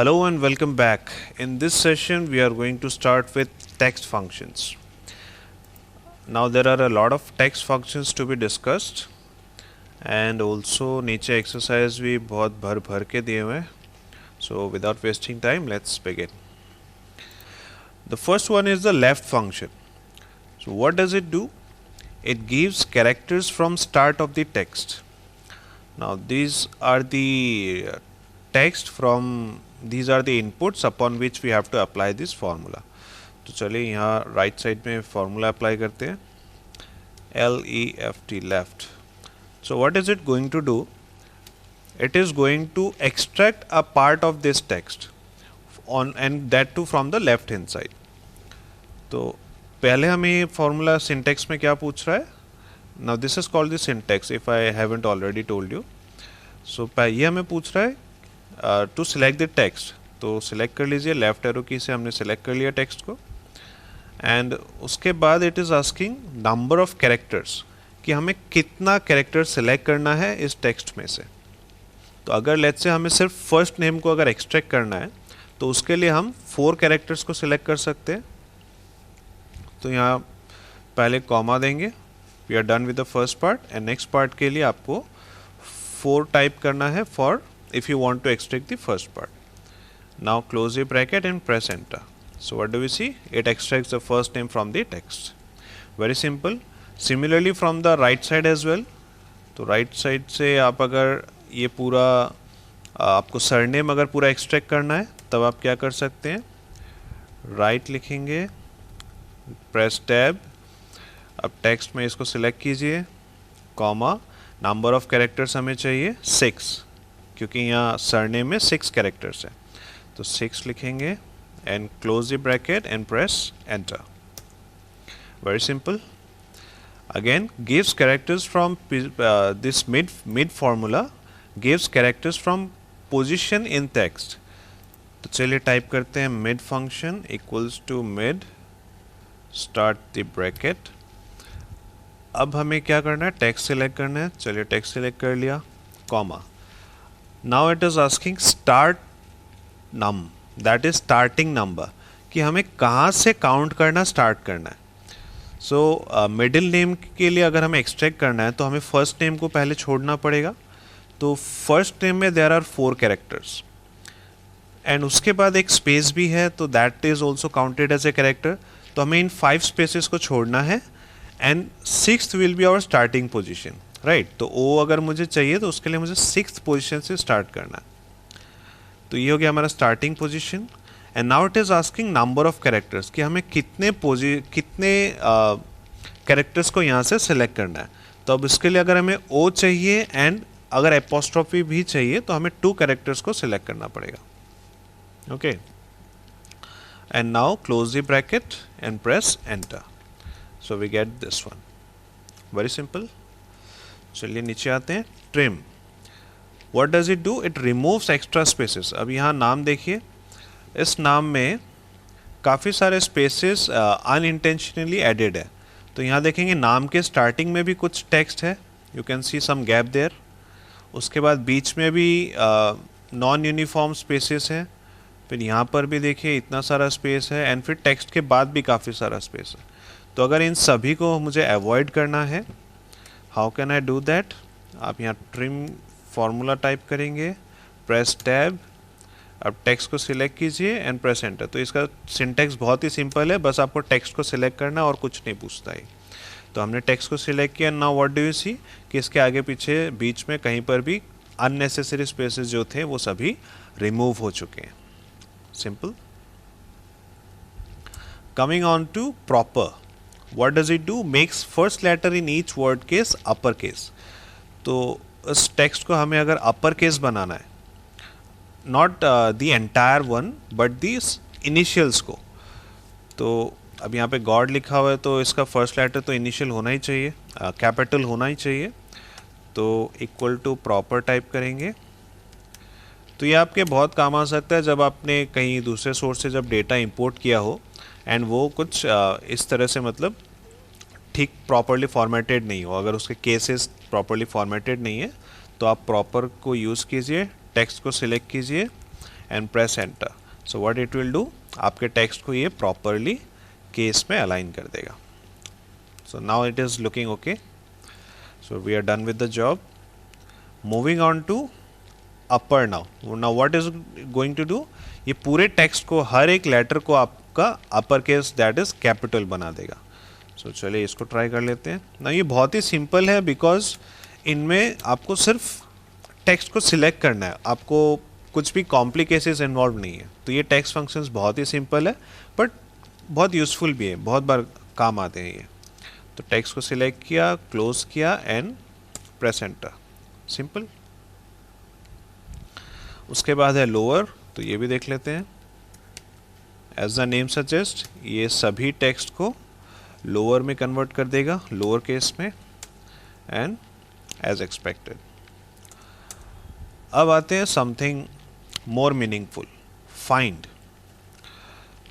Hello and welcome back. In this session, we are going to start with text functions. Now, there are a lot of text functions to be discussed, and also नीचे exercise भी बहुत भर के दिए हुए हैं. So, without wasting time, let's begin. The first one is the left function. So, what does it do? It gives characters from start of the text. Now, these are the text from these are the inputs upon which we have to apply this formula. तो चलिए यहाँ right side में formula apply करते हैं. LEFT left. So what is it going to do? It is going to extract a part of this text on and that too from the left hand side. तो पहले हमें ये formula syntax में क्या पूछ रहा है? Now this is called the syntax if I haven't already told you. So ये हमें पूछ रहा है टू सिलेक्ट द टेक्स्ट. तो सिलेक्ट कर लीजिए, लेफ्ट एरो की से हमने सिलेक्ट कर लिया टेक्स्ट को. एंड उसके बाद it is asking number of characters कि हमें कितना कैरेक्टर सिलेक्ट करना है इस टेक्स्ट में से. तो अगर लेट्स से हमें सिर्फ फर्स्ट नेम को अगर एक्सट्रैक्ट करना है तो उसके लिए हम 4 कैरेक्टर्स को सिलेक्ट कर सकते हैं. तो यहाँ पहले कॉमा देंगे. We are done with the first part and next part के लिए आपको 4 टाइप करना है for if you want to extract the first part. Now close the bracket and press enter. So what do we see? It extracts the first name from the text. Very simple. Similarly from the right side as well. तो right side से आप अगर ये पूरा आपको surname अगर पूरा extract करना है तब आप क्या कर सकते हैं? राइट लिखेंगे, प्रेस टैब, अब टेक्स्ट में इसको सिलेक्ट कीजिए, कॉमा, नंबर ऑफ कैरेक्टर्स हमें चाहिए 6 क्योंकि यहाँ सरनेम में 6 कैरेक्टर्स हैं. तो 6 लिखेंगे and close the bracket and press enter. Very simple. Again gives characters from this mid formula gives characters from position in text. तो चलिए टाइप करते हैं mid function equals to mid start the bracket. अब हमें क्या करना है? Text select करना है. चलिए टेक्स्ट सिलेक्ट कर लिया, comma. Now it is asking start num, that is starting number, कि हमें कहाँ से काउंट करना स्टार्ट करना है. सो मिडिल नेम के लिए अगर हमें एक्सट्रैक्ट करना है तो हमें फर्स्ट नेम को पहले छोड़ना पड़ेगा. तो फर्स्ट नेम में देयर आर 4 कैरेक्टर्स एंड उसके बाद एक स्पेस भी है तो that is also counted as a character. तो हमें इन 5 स्पेसेस को छोड़ना है and 6th will be our starting position. Right. तो ओ अगर मुझे चाहिए तो उसके लिए मुझे 6th पोजीशन से स्टार्ट करना है. तो ये हो गया हमारा starting position. And now it is asking number of characters कि हमें कितने कैरेक्टर्स को यहाँ से सिलेक्ट करना है. तो अब इसके लिए अगर हमें ओ चाहिए एंड अगर एपोस्ट्रोफी भी चाहिए तो हमें 2 कैरेक्टर्स को सिलेक्ट करना पड़ेगा. Okay. And now close the bracket and press enter. So we get this one. Very simple. चलिए नीचे आते हैं. Trim. What does it do? It removes extra spaces. अब यहाँ नाम देखिए, इस नाम में काफ़ी सारे स्पेसेस अनइंटेंशनली एडेड है. तो यहाँ देखेंगे नाम के स्टार्टिंग में भी कुछ टेक्स्ट है, you can see some gap there. उसके बाद बीच में भी नॉन यूनिफॉर्म स्पेसेस हैं. फिर यहाँ पर भी देखिए इतना सारा स्पेस है एंड फिर टेक्स्ट के बाद भी काफ़ी सारा स्पेस है. तो अगर इन सभी को मुझे अवॉइड करना है, how can I do that? आप यहाँ ट्रिम फार्मूला टाइप करेंगे, प्रेस टैब, अब टेक्स्ट को सिलेक्ट कीजिए एंड प्रेस एंटर. तो इसका सिंटेक्स बहुत ही सिंपल है, बस आपको टेक्स्ट को सिलेक्ट करना और कुछ नहीं पूछता है. तो हमने टेक्स्ट को सिलेक्ट किया. Now what do you see कि इसके आगे पीछे बीच में कहीं पर भी अननेसेसरी स्पेसेस जो थे वो सभी रिमूव हो चुके हैं. Simple. Coming on to proper. What does it do? Makes first letter in each word case upper case. तो इस टेक्स्ट को हमें अगर अपर केस बनाना है, not the entire one but the initials को. तो अब यहाँ पे गॉड लिखा हुआ है तो इसका फर्स्ट लेटर तो इनिशियल होना ही चाहिए, कैपिटल होना ही चाहिए. तो इक्वल टू प्रॉपर टाइप करेंगे. तो ये आपके बहुत काम आ सकता है जब आपने कहीं दूसरे सोर्स से जब डेटा इंपोर्ट किया हो एंड वो कुछ इस तरह से मतलब ठीक प्रॉपरली फॉर्मेटेड नहीं हो. अगर उसके केसेस प्रॉपरली फॉर्मेटेड नहीं है तो आप प्रॉपर को यूज़ कीजिए, टेक्स्ट को सिलेक्ट कीजिए and press enter. So what it will do, आपके टेक्स्ट को ये प्रॉपरली केस में अलाइन कर देगा. So now it is looking okay. So we are done with the job. Moving on to upper now. Now what is going to do, ये पूरे text को, हर एक लेटर को आपका upper case that is capital बना देगा. सो चलिए इसको ट्राई कर लेते हैं ना. ये बहुत ही सिंपल है बिकॉज इनमें आपको सिर्फ टेक्स्ट को सिलेक्ट करना है, आपको कुछ भी कॉम्प्लिकेशंस इन्वॉल्व नहीं है. तो ये टेक्स्ट फंक्शंस बहुत ही सिंपल है बट बहुत यूज़फुल भी है, बहुत बार काम आते हैं ये. तो टेक्स्ट को सिलेक्ट किया, क्लोज किया एंड प्रेस एंटर. सिंपल. उसके बाद है लोअर, तो ये भी देख लेते हैं. एज द नेम सजेस्ट, ये सभी टेक्स्ट को लोअर में कन्वर्ट कर देगा, लोअर केस में, एंड एज एक्सपेक्टेड. अब आते हैं something more meaningful, find.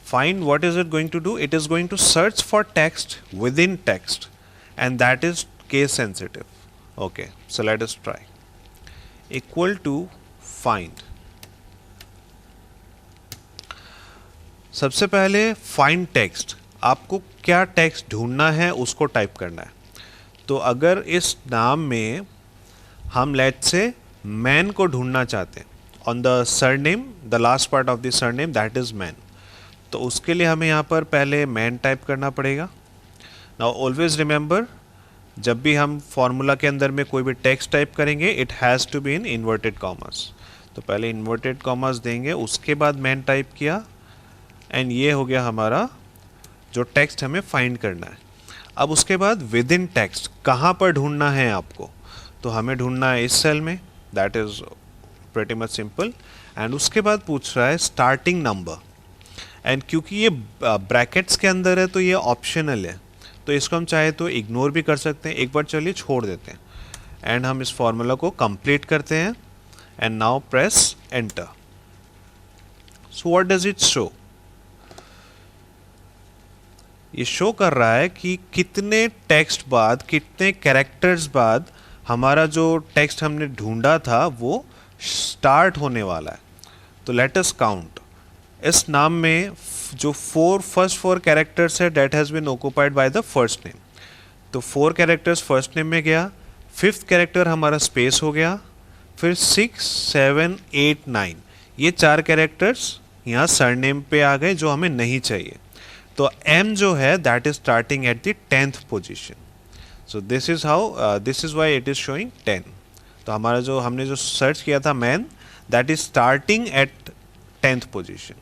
Find, what is it going to do? It is going to search for text within text, and that is case sensitive. Okay, so let us try. Equal to find. सबसे पहले find text, आपको क्या text ढूंढना है उसको type करना है. तो अगर इस नाम में हम लेट से मैन को ढूंढना चाहते हैं, on the surname, the last part of the surname that is man, तो उसके लिए हमें यहाँ पर पहले मैन टाइप करना पड़ेगा. नाउ ऑलवेज रिमेंबर, जब भी हम फॉर्मूला के अंदर में कोई भी टेक्स्ट टाइप करेंगे it has to be in inverted commas. तो पहले इन्वर्टेड कॉमर्स देंगे, उसके बाद मैन टाइप किया, एंड ये हो गया हमारा जो टेक्स्ट हमें फाइंड करना है. अब उसके बाद विद इन टेक्स्ट कहाँ पर ढूंढना है आपको, तो हमें ढूंढना है इस सेल में, that is pretty much simple. And उसके बाद पूछ रहा है स्टार्टिंग नंबर, एंड क्योंकि ये ब्रैकेट्स के अंदर है तो ये ऑप्शनल है, तो इसको हम चाहे तो इग्नोर भी कर सकते हैं. एक बार चलिए छोड़ देते हैं एंड हम इस फॉर्मूला को कंप्लीट करते हैं. And now press enter. So what does it show, ये शो कर रहा है कि कितने टेक्स्ट बाद, कितने कैरेक्टर्स बाद हमारा जो टेक्स्ट हमने ढूंढा था वो स्टार्ट होने वाला है. तो लेट अस काउंट. इस नाम में जो फर्स्ट फोर कैरेक्टर्स है that has been occupied by the first name. तो 4 कैरेक्टर्स फर्स्ट नेम में गया, 5th कैरेक्टर हमारा स्पेस हो गया, फिर 6, 7, 8, 9 ये 4 कैरेक्टर्स यहाँ सरनेम पे आ गए जो हमें नहीं चाहिए. तो M जो है that is starting at the 10th position. So this is how, this is why it is showing 10. तो हमारा जो हमने जो सर्च किया था man, that is starting at 10th position.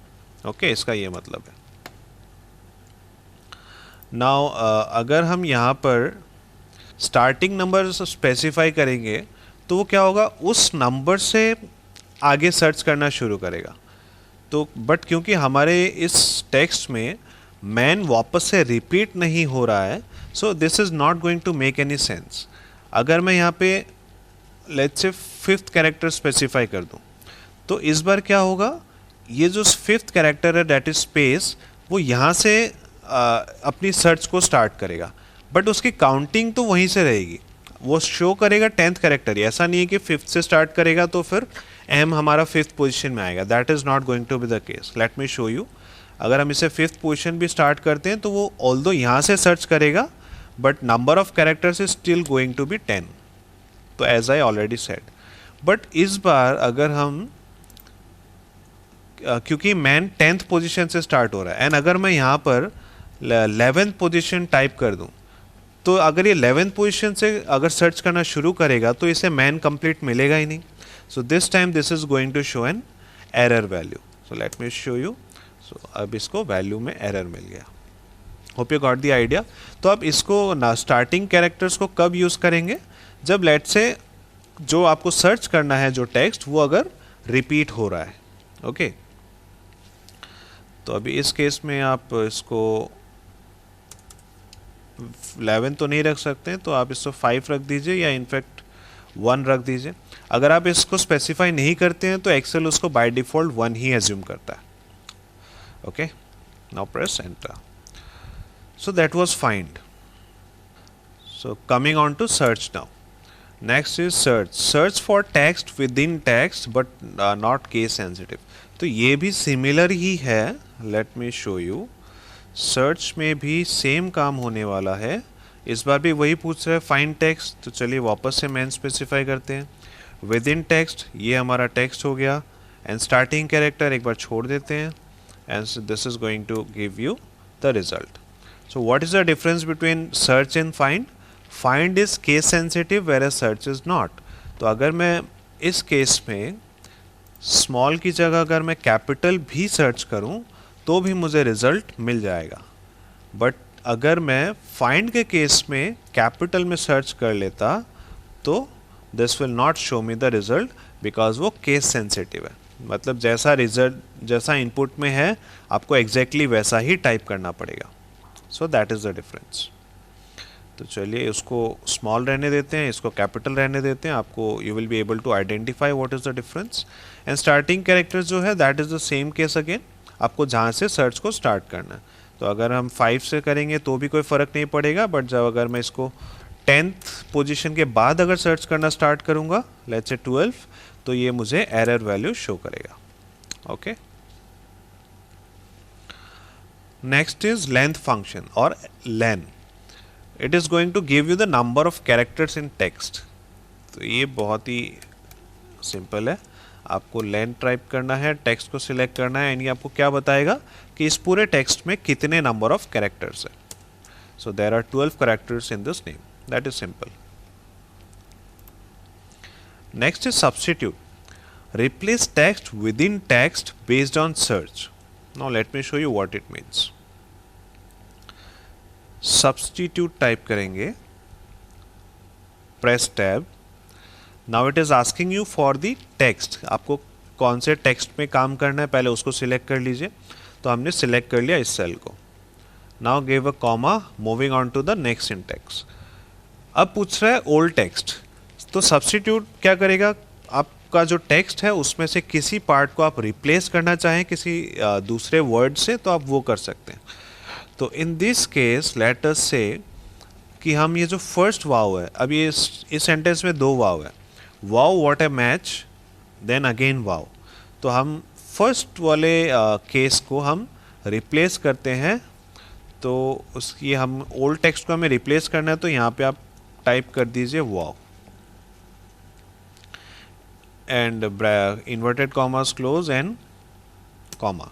Okay, इसका ये मतलब है. नाउ अगर हम यहाँ पर स्टार्टिंग नंबर स्पेसिफाई करेंगे तो वो क्या होगा, उस नंबर से आगे सर्च करना शुरू करेगा. तो बट क्योंकि हमारे इस टेक्स्ट में मैन वापस से रिपीट नहीं हो रहा है, so this is not going to make any sense. अगर मैं यहाँ पे let's say 5th character specify कर दूँ तो इस बार क्या होगा, ये जो 5th कैरेक्टर है दैट इज स्पेस, वो यहाँ से अपनी सर्च को स्टार्ट करेगा, बट उसकी काउंटिंग तो वहीं से रहेगी. वो शो करेगा 10th कैरेक्टर, ऐसा नहीं है कि 5th से स्टार्ट करेगा तो फिर M हमारा 5th पोजीशन में आएगा. That is not going to be the case. Let me show you. अगर हम इसे 5th पोजीशन भी स्टार्ट करते हैं तो वो ऑल्दो यहाँ से सर्च करेगा but number of characters is still going to be 10. तो as I already said, but इस बार अगर हम क्योंकि मैन 10th पोजीशन से स्टार्ट हो रहा है, एंड अगर मैं यहाँ पर 11th पोजीशन टाइप कर दूँ तो अगर ये 11th पोजीशन से अगर सर्च करना शुरू करेगा तो इसे मैन कंप्लीट मिलेगा ही नहीं. So this time this is going to show an error value. So let me show you. सो अब इसको वैल्यू में एरर मिल गया. Hope you got the idea. तो अब इसको ना स्टार्टिंग कैरेक्टर्स को कब यूज़ करेंगे, जब लेट से जो आपको सर्च करना है जो टेक्स्ट वो अगर रिपीट हो रहा है. ओके, तो अभी इस केस में आप इसको 11 तो नहीं रख सकते, तो आप इसको 5 रख दीजिए या इनफैक्ट 1 रख दीजिए. अगर आप इसको स्पेसिफाई नहीं करते हैं तो एक्सेल उसको बाय डिफ़ॉल्ट 1 ही एज्यूम करता है. Okay, now press enter. So that was find. So coming on to search now. Next is search. Search for text within text but not case sensitive. तो ये भी similar ही है, let me show you. Search में भी same काम होने वाला है। इस बार भी वही पूछ रहा है फाइंड टेक्स्ट, तो चलिए वापस से मेन स्पेसिफाई करते हैं। विद इन टेक्स्ट, ये हमारा टेक्स्ट हो गया, एंड स्टार्टिंग कैरेक्टर एक बार छोड़ देते हैं, and this is going to give you the result. So what is the difference between search and find? Find is case sensitive whereas search is not. तो अगर मैं इस केस में small की जगह अगर मैं कैपिटल भी सर्च करूं तो भी मुझे रिजल्ट मिल जाएगा, बट अगर मैं फाइंड के केस में कैपिटल में सर्च कर लेता तो this will not show me the result because वो केस सेंसिटिव है। मतलब जैसा रिजल्ट जैसा इनपुट में है आपको एग्जैक्टली वैसा ही टाइप करना पड़ेगा। So that is the difference. तो चलिए उसको स्मॉल रहने देते हैं, इसको कैपिटल रहने देते हैं, आपको you will be able to identify what is the difference. And starting character जो है that is the same case again, आपको जहाँ से सर्च को स्टार्ट करना है। तो अगर हम 5 से करेंगे तो भी कोई फ़र्क नहीं पड़ेगा, बट जब अगर मैं इसको 10th पोजीशन के बाद अगर सर्च करना स्टार्ट करूँगा, लेट्स से 12, तो ये मुझे एरर वैल्यू शो करेगा। Okay, next is length function और len. It is going to give you the number of characters in text. तो ये बहुत ही सिंपल है, आपको लेन टाइप करना है, टेक्स्ट को सिलेक्ट करना है, एंड ये आपको क्या बताएगा कि इस पूरे टेक्स्ट में कितने नंबर ऑफ कैरेक्टर्स है। So there are 12 characters in this name, that is simple. Next is substitute. Replace text within text based on search. Now let me show you what it means. Substitute type करेंगे, press tab. Now it is asking you for the text, आपको कौन से text में काम करना है पहले उसको सिलेक्ट कर लीजिए। तो हमने सिलेक्ट कर लिया इस सेल को। Now give a comma, moving on to the next in text. अब पूछ रहा है ओल्ड टेक्स्ट, तो सब्स्टिट्यूट क्या करेगा, आपका जो टेक्स्ट है उसमें से किसी पार्ट को आप रिप्लेस करना चाहें किसी दूसरे वर्ड से तो आप वो कर सकते हैं। तो in this case let us से कि हम ये जो फर्स्ट वाव है, अब ये इस सेंटेंस में 2 वाव है, wow what a match, then again wow. तो हम फर्स्ट वाले केस को हम रिप्लेस करते हैं। तो उसकी हम ओल्ड टेक्स्ट को हमें रिप्लेस करना है, तो यहाँ पे आप टाइप कर दीजिए wow and inverted commas close and comma.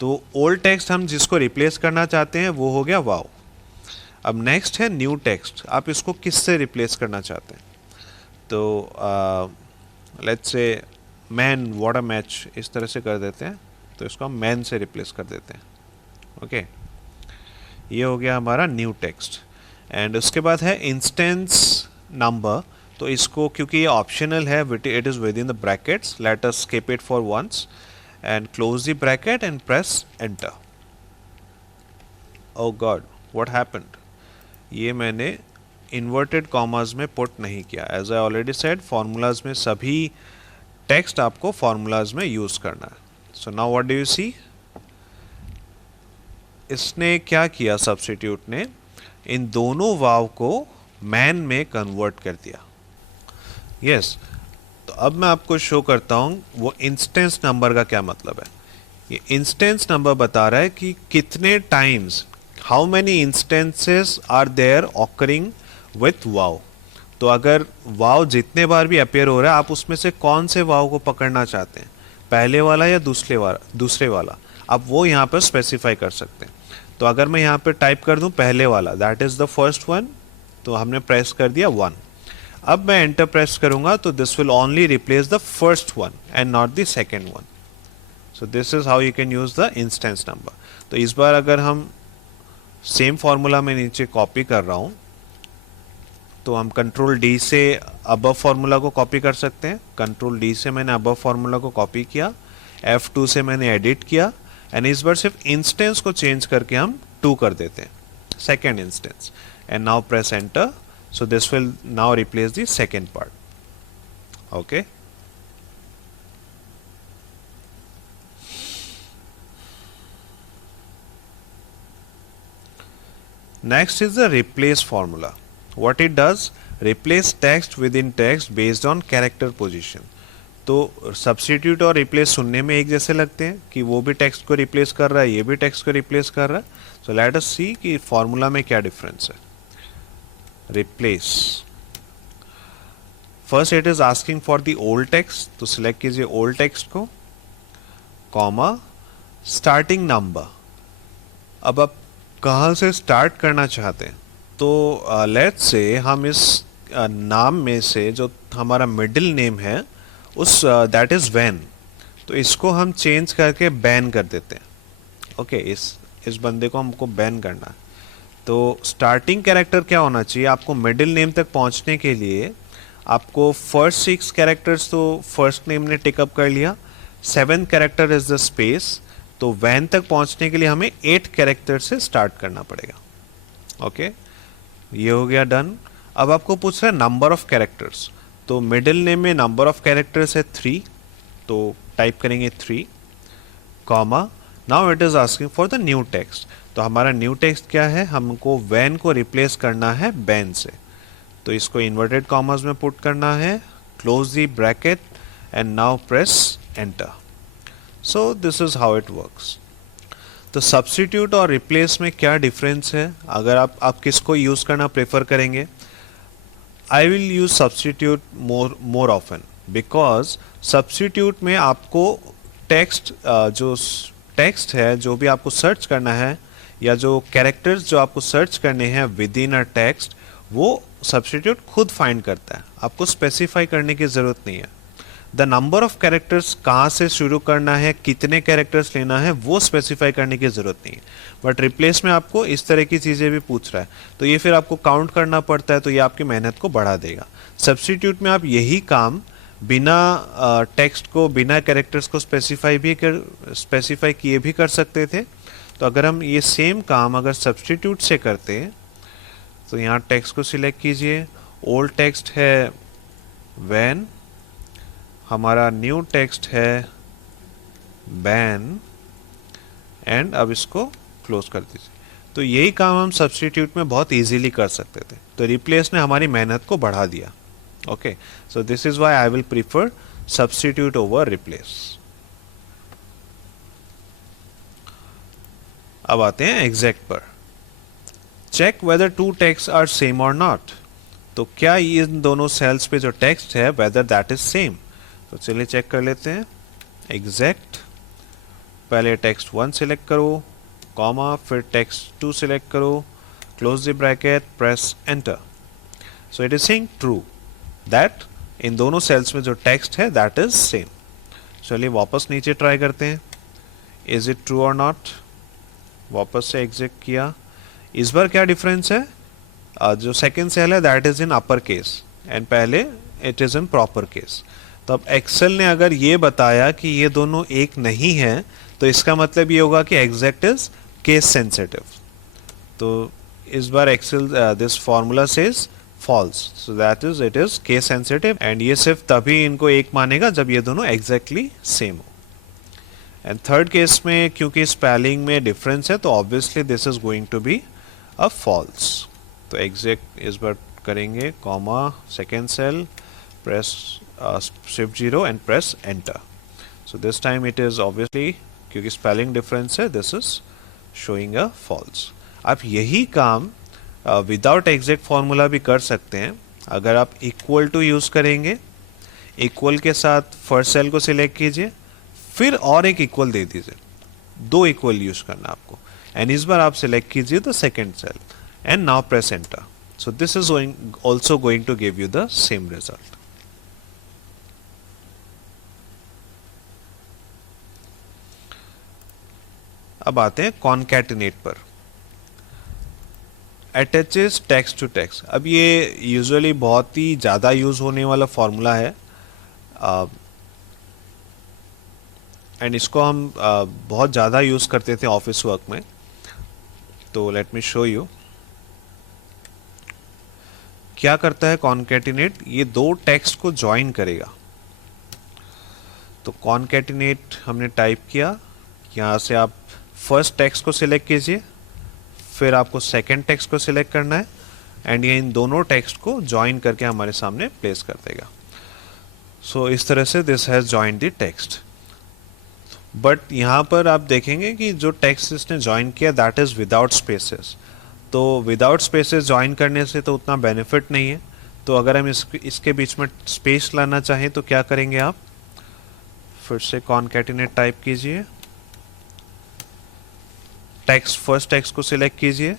तो ओल्ड टेक्स्ट हम जिसको रिप्लेस करना चाहते हैं वो हो गया वाव। अब नेक्स्ट है न्यू टेक्स्ट, आप इसको किससे रिप्लेस करना चाहते हैं। तो let's say man what a match, इस तरह से कर देते हैं, तो इसको हम मैन से रिप्लेस कर देते हैं। ओके, ये हो गया हमारा न्यू टेक्स्ट। एंड उसके बाद है इंस्टेंस नंबर, तो इसको क्योंकि ये ऑप्शनल है, it is within the brackets, let us skip it for once and close the bracket and press enter. Oh God, what happened, ये मैंने इन्वर्टेड कॉमास में पुट नहीं किया। As I already said, formulas में सभी text आपको formulas में use करना है। So now what do you see, इसने क्या किया, सब्स्टिट्यूट ने इन दोनों वाव को मैन में कन्वर्ट कर दिया। यस, तो अब मैं आपको शो करता हूँ वो इंस्टेंस नंबर का क्या मतलब है। ये इंस्टेंस नंबर बता रहा है कि कितने times, how many instances are there occurring with wow. तो अगर वाव जितने बार भी अपेयर हो रहा है, आप उसमें से कौन से वाव को पकड़ना चाहते हैं, पहले वाला या दूसरे वाला, आप वो यहाँ पर स्पेसिफाई कर सकते हैं। तो अगर मैं यहाँ पे टाइप कर दूँ पहले वाला, that is the first one, तो हमने प्रेस कर दिया 1। अब मैं एंटर प्रेस करूँगा तो this will only replace the first one and not the second one. So this is how you can use the instance number. तो इस बार अगर हम सेम फार्मूला में नीचे कॉपी कर रहा हूँ, तो हम कंट्रोल डी से अबव फार्मूला को कॉपी कर सकते हैं। कंट्रोल डी से मैंने अबव फार्मूला को कॉपी किया, F2 से मैंने एडिट किया, एंड इस बार सिर्फ इंस्टेंस को चेंज करके हम 2 कर देते हैं, second instance, and now press enter. So this will now replace the second part. Okay, next is the replace formula. What it does, replace text within text based on character position. तो substitute और replace सुनने में एक जैसे लगते हैं कि वो भी टेक्स्ट को रिप्लेस कर रहा है, ये भी टेक्स्ट को रिप्लेस कर रहा है। सो लेट अस सी कि फॉर्मूला में क्या डिफरेंस है। Replace, first it is asking for the old text, तो सिलेक्ट कीजिए ओल्ड टेक्स्ट को, कॉमा स्टार्टिंग नंबर। अब आप कहाँ से स्टार्ट करना चाहते हैं, तो लेट्स से हम इस नाम में से जो हमारा मिडिल नेम है उस दैट इज वैन, तो इसको हम चेंज करके बैन कर देते हैं। ओके, इस बंदे को हमको बैन करना है। तो स्टार्टिंग कैरेक्टर क्या होना चाहिए, आपको मिडिल नेम तक पहुंचने के लिए आपको फर्स्ट 6 कैरेक्टर्स तो फर्स्ट नेम ने टिकअप कर लिया, 7th character is the space, तो वैन तक पहुंचने के लिए हमें 8 कैरेक्टर से स्टार्ट करना पड़ेगा। ओके, ये हो गया डन। अब आपको पूछ रहा है नंबर ऑफ कैरेक्टर्स, तो मिडिल नेम में नंबर ऑफ कैरेक्टर्स है 3, तो टाइप करेंगे 3, comma now it is asking for the new text. तो हमारा न्यू टेक्स्ट क्या है, हमको वैन को रिप्लेस करना है बैन से, तो इसको इन्वर्टेड कॉमर्स में पुट करना है, close the bracket and now press enter. So this is how it works. तो सब्स्टिट्यूट और रिप्लेस में क्या डिफरेंस है, अगर आप किसको यूज करना प्रेफर करेंगे? I will use substitute more often, because substitute में आपको टेक्स्ट जो टेक्स्ट है जो भी आपको सर्च करना है या जो कैरेक्टर्स जो आपको सर्च करने हैं विद इन अ टेक्स्ट, वो सब्स्टिट्यूट खुद फाइंड करता है, आपको स्पेसिफाई करने की ज़रूरत नहीं है। द नंबर ऑफ कैरेक्टर्स कहाँ से शुरू करना है, कितने कैरेक्टर्स लेना है, वो स्पेसिफाई करने की ज़रूरत नहीं है। बट रिप्लेस में आपको इस तरह की चीज़ें भी पूछ रहा है, तो ये फिर आपको काउंट करना पड़ता है, तो ये आपकी मेहनत को बढ़ा देगा। सब्स्टिट्यूट में आप यही काम बिना टेक्स्ट को, बिना कैरेक्टर्स को स्पेसिफाई किए भी कर सकते थे। तो अगर हम ये सेम काम अगर सब्स्टिट्यूट से करते हैं, तो यहाँ टेक्स्ट को सिलेक्ट कीजिए, ओल्ड टेक्स्ट है वैन, हमारा न्यू टेक्स्ट है बैन, एंड अब इसको क्लोज कर दीजिए। तो यही काम हम सब्स्टिट्यूट में बहुत इजीली कर सकते थे, तो रिप्लेस ने हमारी मेहनत को बढ़ा दिया। Okay, so this is why I will prefer substitute over replace. अब आते हैं एग्जैक्ट पर। Check whether to text are same और नॉट, तो क्या इन दोनों सेल्स पे जो टेक्स्ट है वेदर दैट इज सेम। तो चलिए चेक कर लेते हैं। एग्जैक्ट, पहले टेक्स्ट 1 सिलेक्ट करो, कॉमा, फिर टेक्स्ट 2 सिलेक्ट करो, close the bracket, press enter. So it is saying true that in दोनों सेल्स में जो टेक्स्ट है दैट इज सेम। चलिए वापस नीचे ट्राई करते हैं, इज इट ट्रू और नॉट। वापस से एग्जैक्ट किया, इस बार क्या डिफरेंस है, जो सेकेंड सेल है that is in upper case and पहले it is in proper case. तो अब एक्सेल ने अगर ये बताया कि ये दोनों एक नहीं है, तो इसका मतलब ये होगा कि एग्जैक्ट इज केस सेंसिटिव। तो इस बार Excel this formula says false, so that is it is case sensitive, and ये सिर्फ तभी इनको एक मानेगा जब ये दोनों एग्जैक्टली सेम हो। एंड थर्ड केस में क्योंकि स्पेलिंग में डिफरेंस है, तो obviously this is going to be a false. तो एग्जैक्ट इस बार करेंगे, comma, second cell, press shift 0 and press enter. So this time it is obviously, क्योंकि spelling difference है, this is showing a false. आप यही काम विदाउट एग्जैक्ट फॉर्मूला भी कर सकते हैं। अगर आप इक्वल टू यूज करेंगे, इक्वल के साथ फर्स्ट सेल को सिलेक्ट कीजिए, फिर और एक इक्वल दे दीजिए, 2 इक्वल यूज करना आपको, एंड इस बार आप सिलेक्ट कीजिए the second cell and now press enter. So this is also going to give you the same result. अब आते हैं कॉन्कैटिनेट पर। अटैचेस टेक्स्ट टू टेक्स्ट, अब ये यूजुअली बहुत ही ज़्यादा यूज होने वाला फॉर्मूला है, एंड इसको हम बहुत ज़्यादा यूज़ करते थे ऑफिस वर्क में। तो लेट मी शो यू क्या करता है कॉन्कैटिनेट। ये 2 टेक्स्ट को ज्वाइन करेगा। तो कॉन्कैटिनेट हमने टाइप किया, यहाँ से आप फर्स्ट टेक्स्ट को सिलेक्ट कीजिए, फिर आपको सेकंड टेक्स्ट को सिलेक्ट करना है, एंड ये इन दोनों टेक्स्ट को ज्वाइन करके हमारे सामने प्लेस कर देगा। सो इस तरह से this has joined the text. But यहाँ पर आप देखेंगे कि जो टेक्स्ट इसने ज्वाइन किया दैट इज़ विदाउट स्पेसेस। तो विदाउट स्पेसेस ज्वाइन करने से तो उतना बेनिफिट नहीं है। तो अगर हम इसके बीच में स्पेस लाना चाहें तो क्या करेंगे आप, फिर से कॉन्कैटिनेट टाइप कीजिए, टेक्स्ट फर्स्ट टेक्स्ट को सिलेक्ट कीजिए,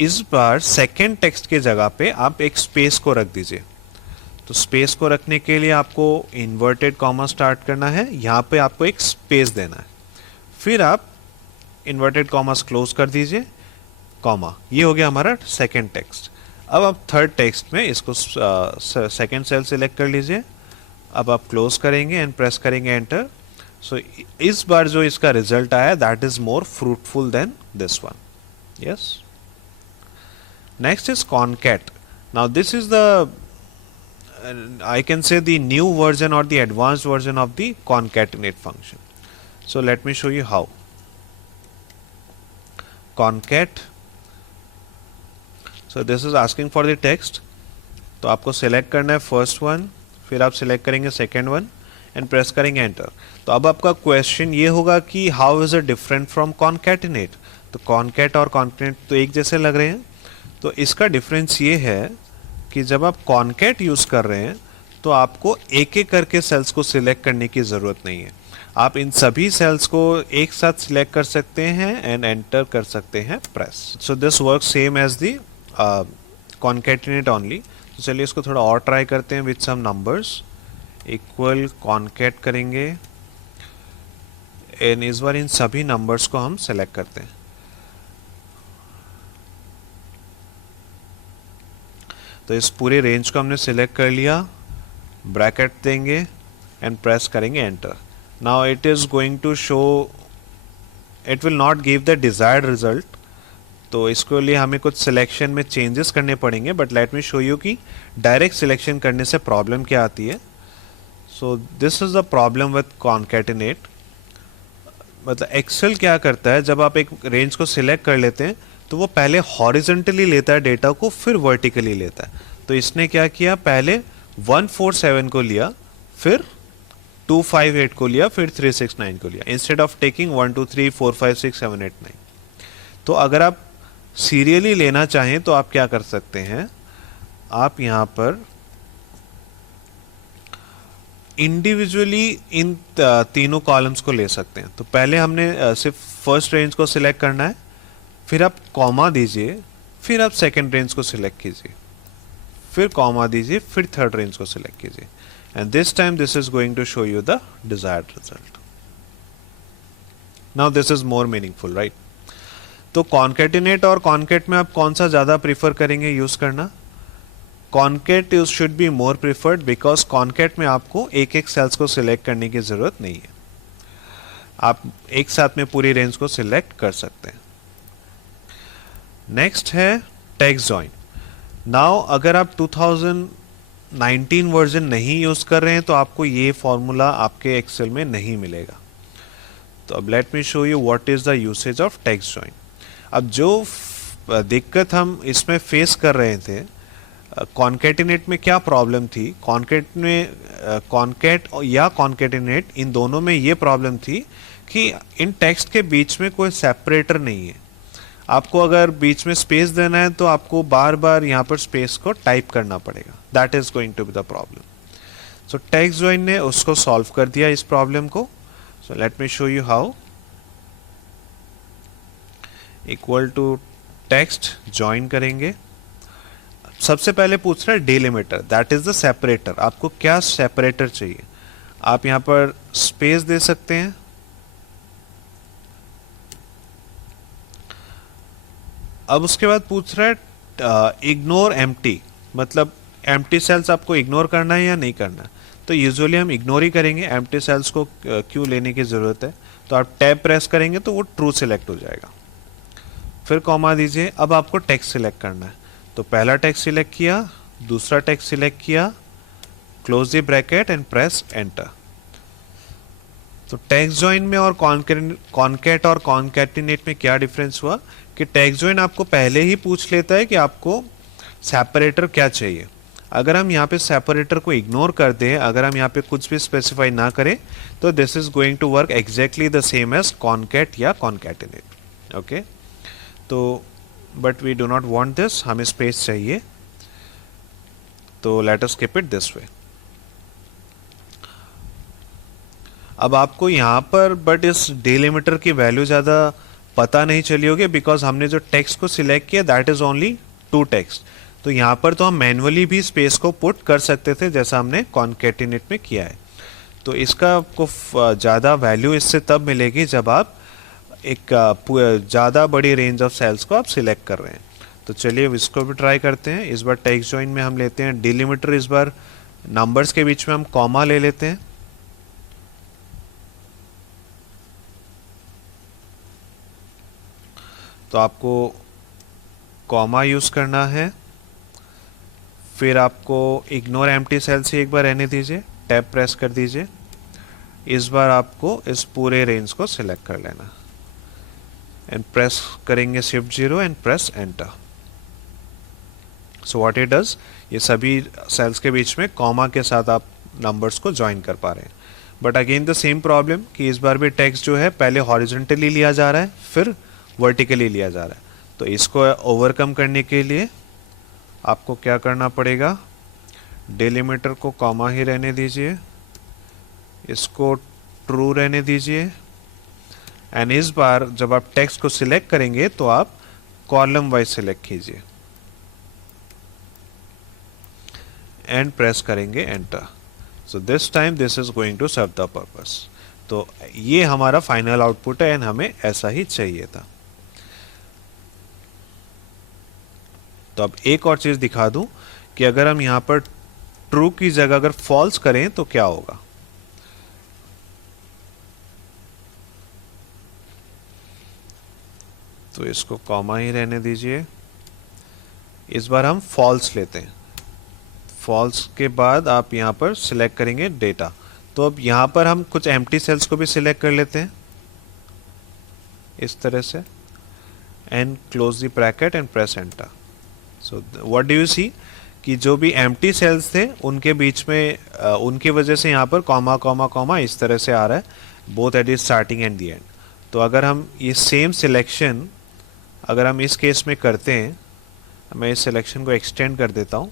इस बार सेकेंड टेक्स्ट के जगह पे आप एक स्पेस को रख दीजिए। तो स्पेस को रखने के लिए आपको इन्वर्टेड कॉमा स्टार्ट करना है, यहाँ पे आपको एक स्पेस देना है, फिर आप इन्वर्टेड कॉमास क्लोज कर दीजिए, कॉमा, ये हो गया हमारा सेकेंड टेक्स्ट। अब आप थर्ड टेक्स्ट में इसको सेकेंड सेल सिलेक्ट कर लीजिए, अब आप क्लोज करेंगे एंड प्रेस करेंगे एंटर। सो इस बार जो इसका रिजल्ट आया that is more fruitful than this one. Yes, next is concat. Now this is the I can say the new version or the advanced version of the concatenate function. So let me show you how. Concat. So this is asking for the text. तो आपको select करना है first one, फिर आप select करेंगे second one and press करेंगे enter. तो अब आपका question ये होगा कि how is it different from concatenate? तो concat और concatenate तो एक जैसे लग रहे हैं। तो इसका difference ये है कि जब आप कॉन्कैट यूज कर रहे हैं तो आपको एक एक करके सेल्स को सिलेक्ट करने की जरूरत नहीं है, आप इन सभी सेल्स को एक साथ सिलेक्ट कर सकते हैं एंड एंटर कर सकते हैं press. So this work same as the concatenate only. तो चलिए इसको थोड़ा और ट्राई करते हैं with some numbers. Equal concat करेंगे एंड इस बार इन सभी नंबर्स को हम सिलेक्ट करते हैं। तो इस पूरे रेंज को हमने सिलेक्ट कर लिया, ब्रैकेट देंगे एंड प्रेस करेंगे enter. Now it is going to show, it will not give the desired result. तो इसके लिए हमें कुछ सिलेक्शन में चेंजेस करने पड़ेंगे, but let me show you कि डायरेक्ट सिलेक्शन करने से प्रॉब्लम क्या आती है। So this is the problem with concatenate. मतलब एक्सेल क्या करता है, जब आप एक रेंज को सिलेक्ट कर लेते हैं तो वो पहले हॉरिजॉन्टली लेता है डेटा को, फिर वर्टिकली लेता है। तो इसने क्या किया, पहले 147 को लिया, फिर 258 को लिया, फिर 369 को लिया, इंस्टेड ऑफ टेकिंग 1 2 3 4 5 6 7 8 9। तो अगर आप सीरियली लेना चाहें तो आप क्या कर सकते हैं, आप यहां पर इंडिविजुअली इन तीनों कॉलम्स को ले सकते हैं। तो पहले हमने सिर्फ फर्स्ट रेंज को सिलेक्ट करना है, फिर आप कॉमा दीजिए, फिर आप सेकेंड रेंज को सिलेक्ट कीजिए, फिर कॉमा दीजिए, फिर थर्ड रेंज को सिलेक्ट कीजिए, and this time this is going to show you the desired result. Now this is more meaningful, right? तो कॉन्कैटिनेट और कॉन्कैट में आप कौन सा ज्यादा प्रीफर करेंगे यूज करना? Concat should be more preferred because concat में आपको एक एक सेल्स को सिलेक्ट करने की जरूरत नहीं है, आप एक साथ में पूरी रेंज को सिलेक्ट कर सकते हैं। नेक्स्ट है टेक्स्ट जॉइन। नाउ अगर आप 2019 वर्जन नहीं यूज कर रहे हैं तो आपको ये फॉर्मूला आपके एक्सेल में नहीं मिलेगा। तो अब late me show you what is the usage of text join. अब जो दिक्कत हम इसमें फेस कर रहे थे, कॉन्कैटिनेट में क्या प्रॉब्लम थी, कॉन्कैट या कॉन्कैटिनेट इन दोनों में ये प्रॉब्लम थी कि इन टेक्स्ट के बीच में कोई सेपरेटर नहीं है। आपको अगर बीच में स्पेस देना है तो आपको बार बार यहाँ पर स्पेस को टाइप करना पड़ेगा, that is going to be the problem. So text join ने उसको सॉल्व कर दिया इस प्रॉब्लम को। So let me show you how. Equal to text join करेंगे, सबसे पहले पूछ रहा है delimiter, that is the separator. आपको क्या सेपरेटर चाहिए, आप यहाँ पर स्पेस दे सकते हैं, अब उसके बाद पूछ रहा है इग्नोर एम्प्टी, मतलब एम्प्टी सेल्स आपको इग्नोर करना है या नहीं करना है। तो यूजुअली हम इग्नोर ही करेंगे, एम्प्टी सेल्स को क्यों लेने की ज़रूरत है। तो आप टैब प्रेस करेंगे तो वो ट्रू सिलेक्ट हो जाएगा, फिर कॉमा दीजिए। अब आपको टेक्स्ट सिलेक्ट करना है, तो पहला टेक्स्ट सिलेक्ट किया, दूसरा टेक्स्ट सिलेक्ट किया, close the bracket and press enter. तो टेक्स्ट जॉइन में और कॉन्कैट और कॉन्कैटिनेट में क्या डिफरेंस हुआ कि टेक्स्ट जॉइन आपको पहले ही पूछ लेता है कि आपको सेपरेटर क्या चाहिए। अगर हम यहाँ पे सेपरेटर को इग्नोर कर दें, अगर हम यहाँ पे कुछ भी स्पेसिफाई ना करें, तो this is going to work exactly the same as concat या कॉनकैटिनेट। ओके, तो but we do not want this, हमें स्पेस चाहिए, तो let us keep it this way. अब आपको यहाँ पर बट इस डिलिमिटर की वैल्यू ज़्यादा पता नहीं चली होगी, बिकॉज हमने जो टेक्स्ट को सिलेक्ट किया दैट इज ओनली 2 टेक्स्ट। तो यहाँ पर तो हम मैनुअली भी स्पेस को पुट कर सकते थे जैसा हमने कॉनकैटिनेट में किया है। तो इसका आपको ज़्यादा वैल्यू इससे तब मिलेगी जब आप एक ज़्यादा बड़ी रेंज ऑफ सेल्स को आप सिलेक्ट कर रहे हैं। तो चलिए अब इसको भी ट्राई करते हैं। इस बार टेक्स्ट जॉइन में हम लेते हैं डिलिमिटर, इस बार नंबर्स के बीच में हम कॉमा ले लेते हैं। तो आपको कॉमा यूज़ करना है, फिर आपको इग्नोर एम्प्टी सेल से एक बार रहने दीजिए, टैब प्रेस कर दीजिए। इस बार आपको इस पूरे रेंज को सिलेक्ट कर लेना एंड प्रेस करेंगे shift 0 and press enter. So what it does, ये सभी सेल्स के बीच में कॉमा के साथ आप नंबर्स को ज्वाइन कर पा रहे हैं। But again the same problem कि इस बार भी टेक्स्ट जो है पहले हॉरिजॉन्टली लिया जा रहा है, फिर वर्टिकली लिया जा रहा है। तो इसको ओवरकम करने के लिए आपको क्या करना पड़ेगा, डिलिमिटर को कॉमा ही रहने दीजिए, इसको ट्रू रहने दीजिए, एंड इस बार जब आप टेक्स्ट को सिलेक्ट करेंगे तो आप कॉलम वाइज सिलेक्ट कीजिए एंड प्रेस करेंगे enter. So this time this is going to serve the purpose. तो ये हमारा फाइनल आउटपुट है एंड हमें ऐसा ही चाहिए था। तो अब एक और चीज दिखा दूं कि अगर हम यहां पर ट्रू की जगह अगर फॉल्स करें तो क्या होगा। तो इसको कॉमा ही रहने दीजिए, इस बार हम फॉल्स लेते हैं। फॉल्स के बाद आप यहां पर सिलेक्ट करेंगे डेटा। तो अब यहां पर हम कुछ एम्प्टी सेल्स को भी सिलेक्ट कर लेते हैं इस तरह से and close the bracket and press enter. So what do you see कि जो भी एम्प्टी सेल्स थे उनके बीच में उनकी वजह से यहाँ पर कॉमा कॉमा कॉमा इस तरह से आ रहा है, both at the starting and the end. तो अगर हम ये सेम सिलेक्शन अगर हम इस केस में करते हैं, मैं इस सिलेक्शन को एक्सटेंड कर देता हूँ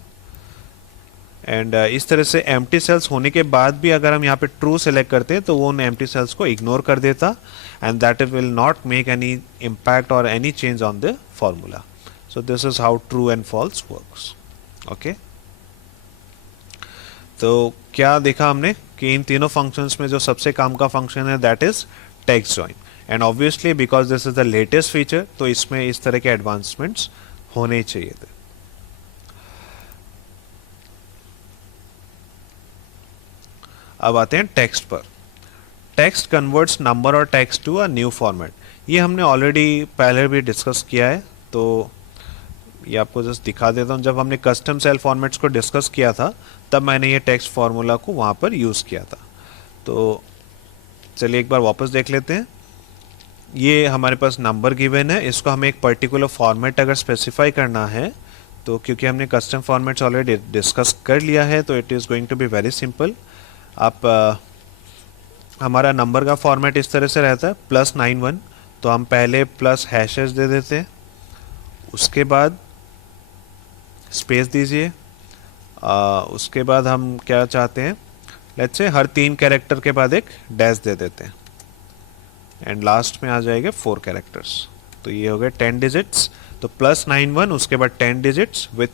एंड इस तरह से एम्प्टी सेल्स होने के बाद भी अगर हम यहाँ पे ट्रू सेलेक्ट करते हैं तो वो उन एम्प्टी सेल्स को इग्नोर कर देता and that will not make any impact और any change on the formula. So this is how true and false works. Okay. तो क्या देखा हमने कि इन तीनों फंक्शंस में जो सबसे काम का फंक्शन है that is text join, and obviously because this is the latest feature तो इसमें इस तरह के एडवांसमेंट्स होने ही चाहिए थे। अब आते हैं टेक्स्ट पर। टेक्स्ट कन्वर्ट्स नंबर और text to a new format. ये हमने ऑलरेडी पहले भी डिस्कस किया है, तो ये आपको जस्ट दिखा देता हूँ। जब हमने कस्टम सेल फॉर्मेट्स को डिस्कस किया था तब मैंने ये टेक्स्ट फार्मूला को वहाँ पर यूज़ किया था। तो चलिए एक बार वापस देख लेते हैं। ये हमारे पास नंबर गिवन है, इसको हमें एक पर्टिकुलर फॉर्मेट अगर स्पेसिफाई करना है तो क्योंकि हमने कस्टम फॉर्मेट्स ऑलरेडी डिस्कस कर लिया है तो it is going to be very simple. आप हमारा नंबर का फॉर्मेट इस तरह से रहता है +91, तो हम पहले प्लस हैशेस दे देते हैं, उसके बाद स्पेस दीजिए, उसके बाद हम क्या चाहते हैं, लेट्स से हर 3 कैरेक्टर के बाद एक डैश दे देते हैं एंड लास्ट में आ जाएंगे 4 कैरेक्टर्स। तो ये हो गए 10 डिजिट्स। तो +91 उसके बाद 10 digits with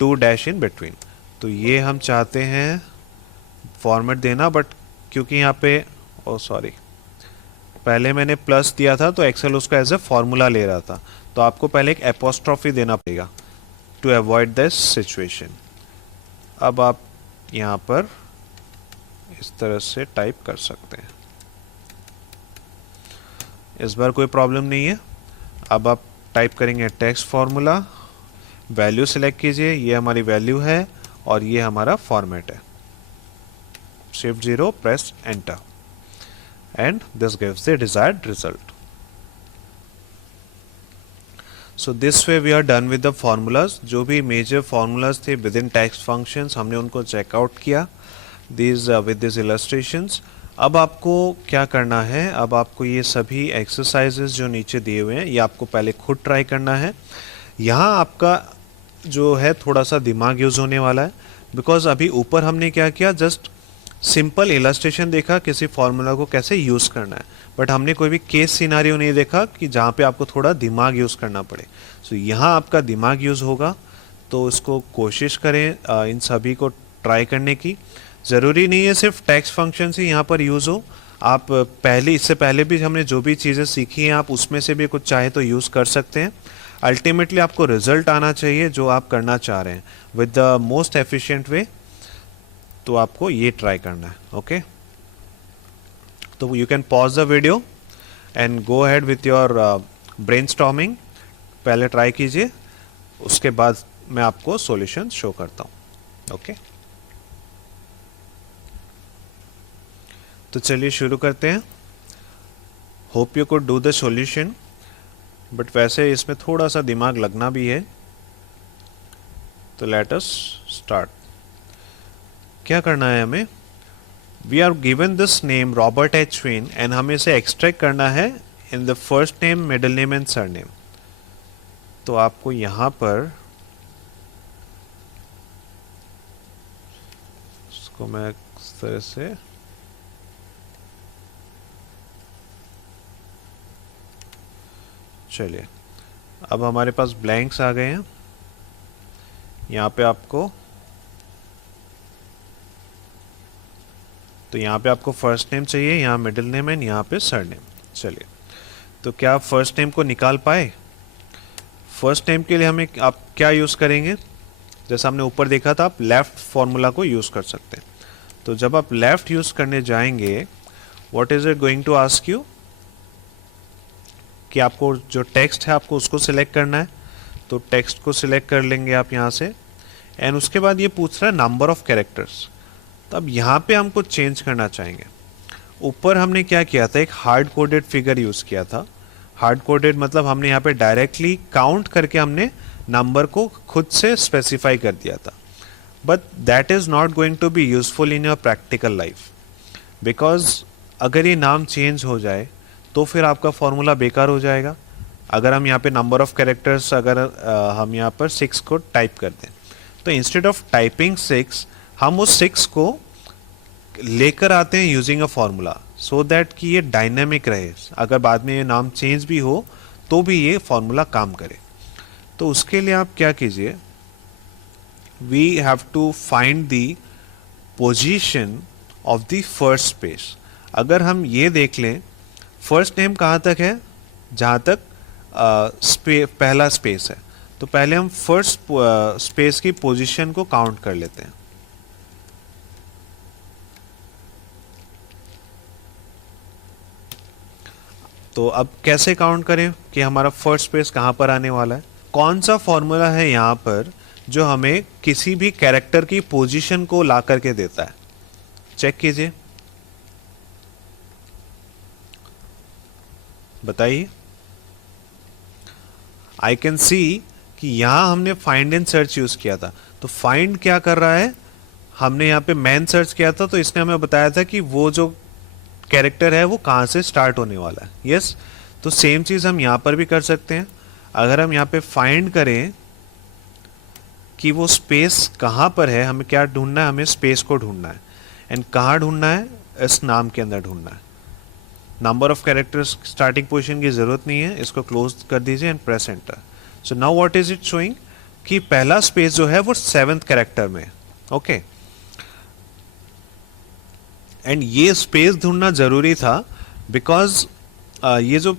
2 dash in between. तो ये हम चाहते हैं फॉर्मेट देना, बट क्योंकि यहाँ पे सॉरी पहले मैंने प्लस दिया था तो एक्सेल उसका एज ए फॉर्मूला ले रहा था, तो आपको पहले एक एपोस्ट्रॉफी देना पड़ेगा टू अवॉइड दिस सिचुएशन। अब आप यहाँ पर इस तरह से टाइप कर सकते हैं, इस बार कोई प्रॉब्लम नहीं है। अब आप टाइप करेंगे टेक्स्ट फॉर्मूला, वैल्यू सेलेक्ट कीजिए, ये हमारी वैल्यू है और ये हमारा फॉर्मेट है, shift 0 press enter and this gives the desired result. So this way we are done with the formulas. जो भी मेजर फार्मूलाज थे विद इन टेक्स्ट फंक्शंस हमने उनको चेकआउट किया दिस विद दिस इलस्ट्रेशंस। अब आपको क्या करना है, अब आपको ये सभी एक्सरसाइजेस जो नीचे दिए हुए हैं ये आपको पहले खुद ट्राई करना है। यहाँ आपका जो है थोड़ा सा दिमाग यूज़ होने वाला है, बिकॉज अभी ऊपर हमने क्या किया, जस्ट सिंपल इलस्ट्रेशन देखा किसी फॉर्मूला को कैसे यूज़ करना है, बट हमने कोई भी केस सिनारियो नहीं देखा कि जहाँ पे आपको थोड़ा दिमाग यूज़ करना पड़े। सो यहाँ आपका दिमाग यूज़ होगा, तो इसको कोशिश करें इन सभी को ट्राई करने की। ज़रूरी नहीं है सिर्फ टेक्स्ट फंक्शन ही यहाँ पर यूज़ हो, आप पहले इससे पहले भी हमने जो भी चीज़ें सीखी हैं आप उसमें से भी कुछ चाहे तो यूज़ कर सकते हैं। अल्टीमेटली आपको रिजल्ट आना चाहिए जो आप करना चाह रहे हैं with the most efficient way, तो आपको ये ट्राई करना है। ओके, तो you can pause the video and go ahead with your brainstorming. पहले ट्राई कीजिए, उसके बाद मैं आपको सॉल्यूशन शो करता हूँ। ओके, तो चलिए शुरू करते हैं। Hope you could do the solution, but वैसे इसमें थोड़ा सा दिमाग लगना भी है। तो लेट अस स्टार्ट। क्या करना है हमें, we are given this name Robert H Wayne and हमें इसे एक्सट्रैक्ट करना है in the first name, middle name and surname. तो आपको यहां पर इसको मैं इस तरह से चलिए, अब हमारे पास ब्लैंक्स आ गए हैं। यहाँ पे आपको तो यहाँ पे आपको फर्स्ट नेम चाहिए, यहाँ मिडिल नेम एंड यहाँ पे सरनेम। चलिए, तो क्या आप फर्स्ट नेम को निकाल पाए? फर्स्ट नेम के लिए हमें आप क्या यूज़ करेंगे, जैसा हमने ऊपर देखा था आप लेफ़्ट फॉर्मूला को यूज़ कर सकते हैं। तो जब आप लेफ़्ट यूज़ करने जाएंगे, what is it going to ask you, कि आपको जो टेक्स्ट है आपको उसको सिलेक्ट करना है। तो टेक्स्ट को सिलेक्ट कर लेंगे आप यहाँ से, एंड उसके बाद ये पूछ रहा है नंबर ऑफ कैरेक्टर्स। तो अब यहाँ पे हमको चेंज करना चाहेंगे। ऊपर हमने क्या किया था, एक हार्ड कोडेड फिगर यूज़ किया था। हार्ड कोडेड मतलब हमने यहाँ पे डायरेक्टली काउंट करके हमने नंबर को खुद से स्पेसिफाई कर दिया था। But that is not going to be useful in your practical life, because अगर ये नाम चेंज हो जाए तो फिर आपका फॉर्मूला बेकार हो जाएगा। अगर हम यहाँ पे नंबर ऑफ कैरेक्टर्स अगर हम यहाँ पर 6 को टाइप कर दें, तो इंस्टेड ऑफ टाइपिंग 6 हम उस 6 को लेकर आते हैं using a formula, so that कि ये डायनेमिक रहे। अगर बाद में ये नाम चेंज भी हो तो भी ये फॉर्मूला काम करे। तो उसके लिए आप क्या कीजिए, we have to find the position of the first space. अगर हम ये देख लें फर्स्ट नेम कहाँ तक है, जहाँ तक पहला स्पेस है, तो पहले हम फर्स्ट स्पेस की पोजीशन को काउंट कर लेते हैं। तो अब कैसे काउंट करें कि हमारा फर्स्ट स्पेस कहाँ पर आने वाला है? कौन सा फॉर्मूला है यहाँ पर जो हमें किसी भी कैरेक्टर की पोजीशन को ला करके देता है? चेक कीजिए, बताइए। आई कैन सी कि यहाँ हमने फाइंड एंड सर्च यूज किया था। तो फाइंड क्या कर रहा है, हमने यहाँ पे मैन सर्च किया था, तो इसने हमें बताया था कि वो जो कैरेक्टर है वो कहाँ से स्टार्ट होने वाला है। यस, तो सेम चीज़ हम यहाँ पर भी कर सकते हैं। अगर हम यहाँ पे फाइंड करें कि वो स्पेस कहाँ पर है, हमें क्या ढूंढना है, हमें स्पेस को ढूंढना है। एंड कहाँ ढूंढना है, इस नाम के अंदर ढूंढना है। Number of characters starting position की जरूरत नहीं है, इसको क्लोज कर दीजिए and press enter. So now what is it showing कि पहला स्पेस जो है वो 7th कैरेक्टर में। ओके, एंड ये स्पेस ढूंढना जरूरी था बिकॉज ये जो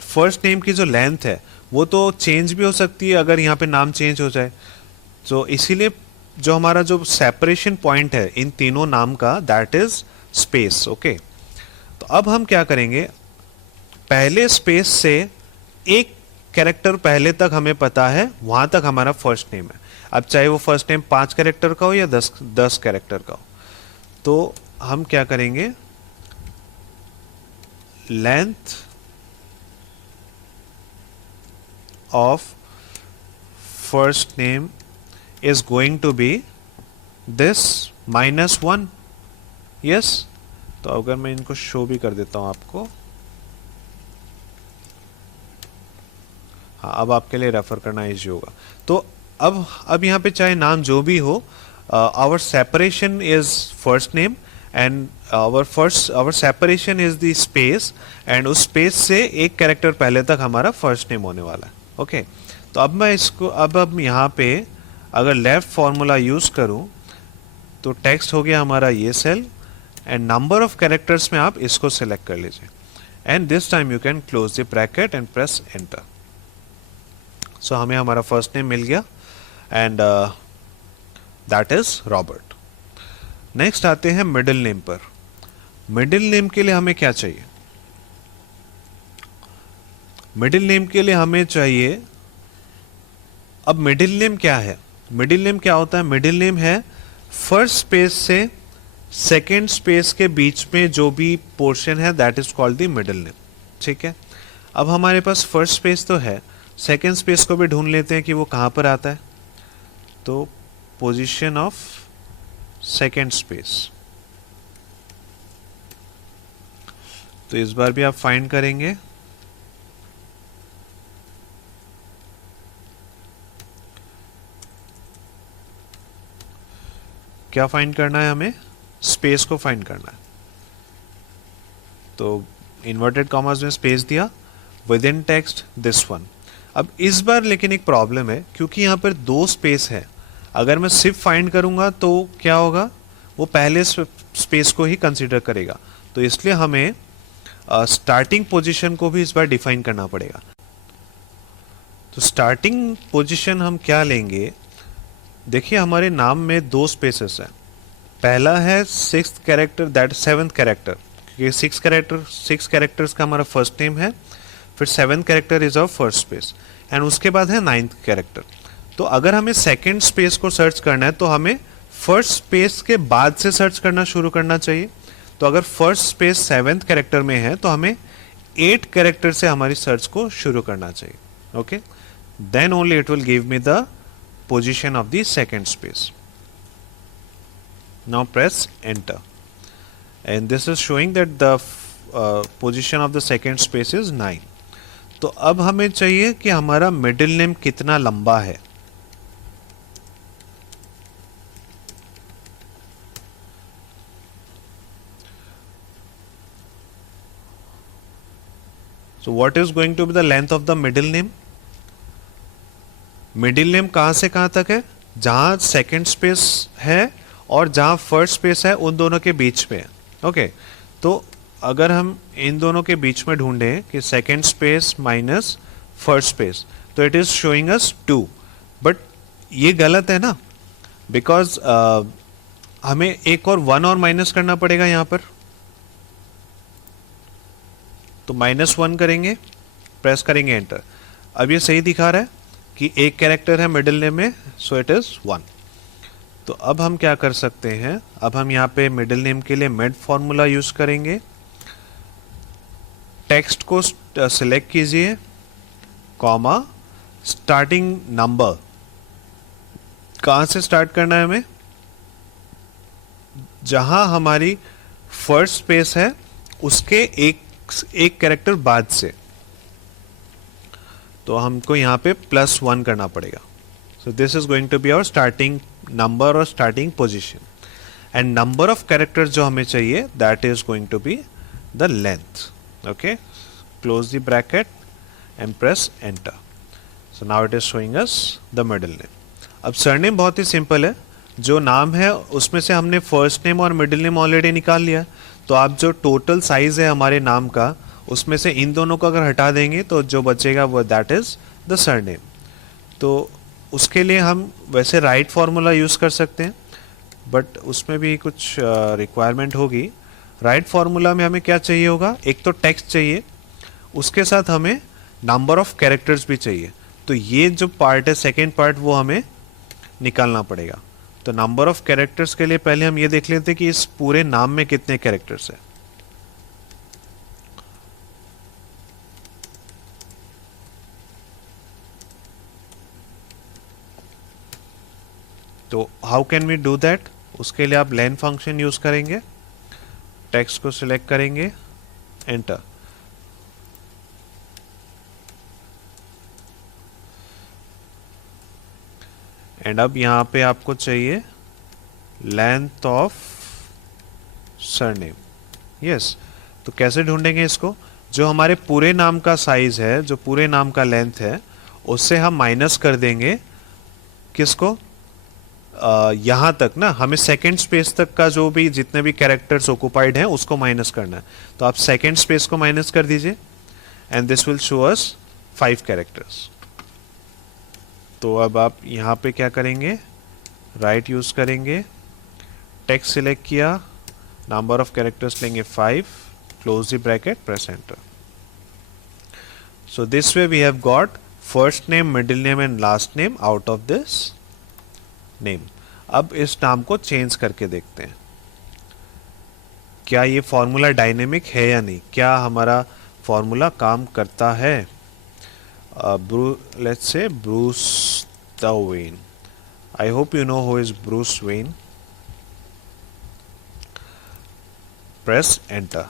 फर्स्ट नेम की जो लेंथ है वो तो चेंज भी हो सकती है अगर यहाँ पे नाम चेंज हो जाए। तो इसीलिए जो हमारा जो सेपरेशन पॉइंट है इन तीनों नाम का, दैट इज स्पेस। ओके, तो अब हम क्या करेंगे, पहले स्पेस से एक कैरेक्टर पहले तक हमें पता है, वहां तक हमारा फर्स्ट नेम है। अब चाहे वो फर्स्ट नेम 5 कैरेक्टर का हो या 10 कैरेक्टर का हो, तो हम क्या करेंगे, length of first name is going to be this -1. yes, तो अगर मैं इनको शो भी कर देता हूं आपको, हाँ अब आपके लिए रेफर करना इजी होगा। तो अब यहाँ पे चाहे नाम जो भी हो, our separation is first name and our separation is the space, and उस स्पेस से एक कैरेक्टर पहले तक हमारा फर्स्ट नेम होने वाला है। ओके, तो अब मैं इसको अब यहाँ पे अगर लेफ्ट फॉर्मूला यूज करूं तो टेक्स्ट हो गया हमारा ये cell, and number of characters में आप इसको सिलेक्ट कर लीजिए, and this time you can close the bracket and press enter. So हमें हमारा फर्स्ट नेम मिल गया, and that is Robert. Next आते हैं मिडिल नेम पर। मिडिल नेम के लिए हमें क्या चाहिए? मिडिल नेम के लिए हमें चाहिए, अब मिडिल नेम क्या है? मिडिल नेम क्या होता है? मिडिल नेम है फर्स्ट स्पेस से सेकेंड स्पेस के बीच में जो भी पोर्शन है, that is called the middle name. ठीक है, अब हमारे पास फर्स्ट स्पेस तो है, सेकेंड स्पेस को भी ढूंढ लेते हैं कि वो कहां पर आता है। तो पोजीशन ऑफ सेकेंड स्पेस, तो इस बार भी आप फाइंड करेंगे। क्या फाइंड करना है हमें? स्पेस को फाइंड करना है। तो इन्वर्टेड कॉमास में स्पेस दिया, with in text this one. अब इस बार लेकिन एक प्रॉब्लम है, क्योंकि यहाँ पर दो स्पेस है, अगर मैं सिर्फ फाइंड करूंगा तो क्या होगा, वो पहले स्पेस को ही कंसीडर करेगा। तो इसलिए हमें स्टार्टिंग पोजीशन को भी इस बार डिफाइन करना पड़ेगा। तो स्टार्टिंग पोजीशन हम क्या लेंगे? देखिए हमारे नाम में दो स्पेसेस हैं, पहला है sixth character, that seventh character, क्योंकि सिक्स कैरेक्टर्स का हमारा फर्स्ट नेम है, फिर seventh character is our first space, and उसके बाद है नाइन्थ कैरेक्टर। तो अगर हमें सेकंड स्पेस को सर्च करना है तो हमें फर्स्ट स्पेस के बाद से सर्च करना शुरू करना चाहिए। तो अगर फर्स्ट स्पेस सेवंथ कैरेक्टर में है तो हमें 8 कैरेक्टर से हमारी सर्च को शुरू करना चाहिए। Okay, then only it will give me the position of the second space. Now press enter, and this is showing that the position of the second space is 9। तो अब हमें चाहिए कि हमारा मिडिल नेम कितना लंबा है। So what is going to be the length of the middle name? Middle name कहां से कहां तक है? जहां सेकंड स्पेस है और जहां फर्स्ट स्पेस है, उन दोनों के बीच में है। ओके, तो अगर हम इन दोनों के बीच में ढूंढें कि second space minus first space, तो it is showing us 2, but ये गलत है ना, बिकॉज हमें एक और 1 और माइनस करना पड़ेगा यहां पर। तो -1 करेंगे, प्रेस करेंगे एंटर। अब ये सही दिखा रहा है कि एक कैरेक्टर है मिडिल नेम में, सो इट इज 1। तो अब हम क्या कर सकते हैं, अब हम यहाँ पे मिडिल नेम के लिए मेड फॉर्मूला यूज करेंगे। टेक्स्ट को सिलेक्ट कीजिए, कॉमा, स्टार्टिंग नंबर, कहां से स्टार्ट करना है हमें? जहां हमारी फर्स्ट स्पेस है उसके एक कैरेक्टर बाद से, तो हमको यहां पे +1 करना पड़ेगा। So this is going to be our starting number और starting position, and number of characters जो हमें चाहिए, that is going to be the length. Okay, close the bracket and press enter. So now it is showing us the middle name. अब surname बहुत ही simple है, जो नाम है उसमें से हमने फर्स्ट नेम और मिडिल नेम ऑलरेडी निकाल लिया। तो आप जो टोटल साइज है हमारे नाम का, उसमें से इन दोनों को अगर हटा देंगे तो जो बचेगा वो दैट इज द सरनेम। तो उसके लिए हम वैसे राइट फॉर्मूला यूज कर सकते हैं, बट उसमें भी कुछ रिक्वायरमेंट होगी। राइट फॉर्मूला में हमें क्या चाहिए होगा, एक तो टेक्स्ट चाहिए, उसके साथ हमें नंबर ऑफ कैरेक्टर्स भी चाहिए। तो ये जो पार्ट है सेकेंड पार्ट, वो हमें निकालना पड़ेगा। तो नंबर ऑफ कैरेक्टर्स के लिए पहले हम ये देख लेते हैं कि इस पूरे नाम में कितने कैरेक्टर्स है। तो how can we do that? उसके लिए आप लेन फंक्शन यूज करेंगे, टेक्स्ट को सिलेक्ट करेंगे, एंटर। एंड अब यहां पे आपको चाहिए लेंथ ऑफ सरनेम। यस, तो कैसे ढूंढेंगे इसको? जो हमारे पूरे नाम का साइज है, जो पूरे नाम का लेंथ है, उससे हम माइनस कर देंगे किसको? यहाँ तक ना, हमें सेकेंड स्पेस तक का जो भी जितने भी कैरेक्टर्स ऑक्युपाइड हैं उसको माइनस करना है। तो आप सेकेंड स्पेस को माइनस कर दीजिए and this will show us 5 characters. तो अब आप यहाँ पे क्या करेंगे? राइट यूज करेंगे, टेक्स्ट सिलेक्ट किया, नंबर ऑफ कैरेक्टर्स लेंगे 5, close the bracket, press enter. So this way we have got first name, middle name and last name out of this name. अब इस नाम को चेंज करके देखते हैं क्या ये फॉर्मूला डायनेमिक है या नहीं, क्या हमारा फॉर्मूला काम करता है। Let's say Bruce the when. I hope you know who is Bruce Wayne. Press enter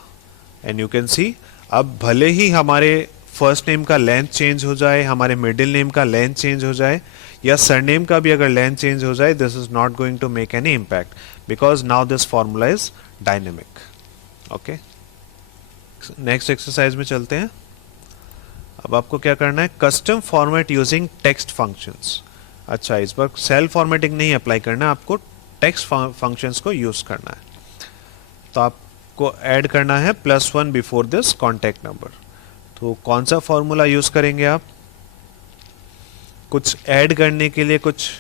and you can सी अब भले ही हमारे फर्स्ट नेम का लेंथ चेंज हो जाए, हमारे मिडिल नेम का लेंथ चेंज हो जाए, या सरनेम का भी अगर लेंथ चेंज हो जाए, this is not going to make any impact because now this formula is dynamic. Okay, next exercise में चलते हैं। अब आपको क्या करना है? Custom format using text functions. अच्छा, इस बार सेल फॉर्मेटिंग नहीं अप्लाई करना है, आपको टेक्स्ट फंक्शंस को यूज करना है। तो आपको ऐड करना है +1 बिफोर दिस कॉन्टैक्ट नंबर। तो कौन सा फॉर्मूला यूज करेंगे आप? कुछ ऐड करने के लिए, कुछ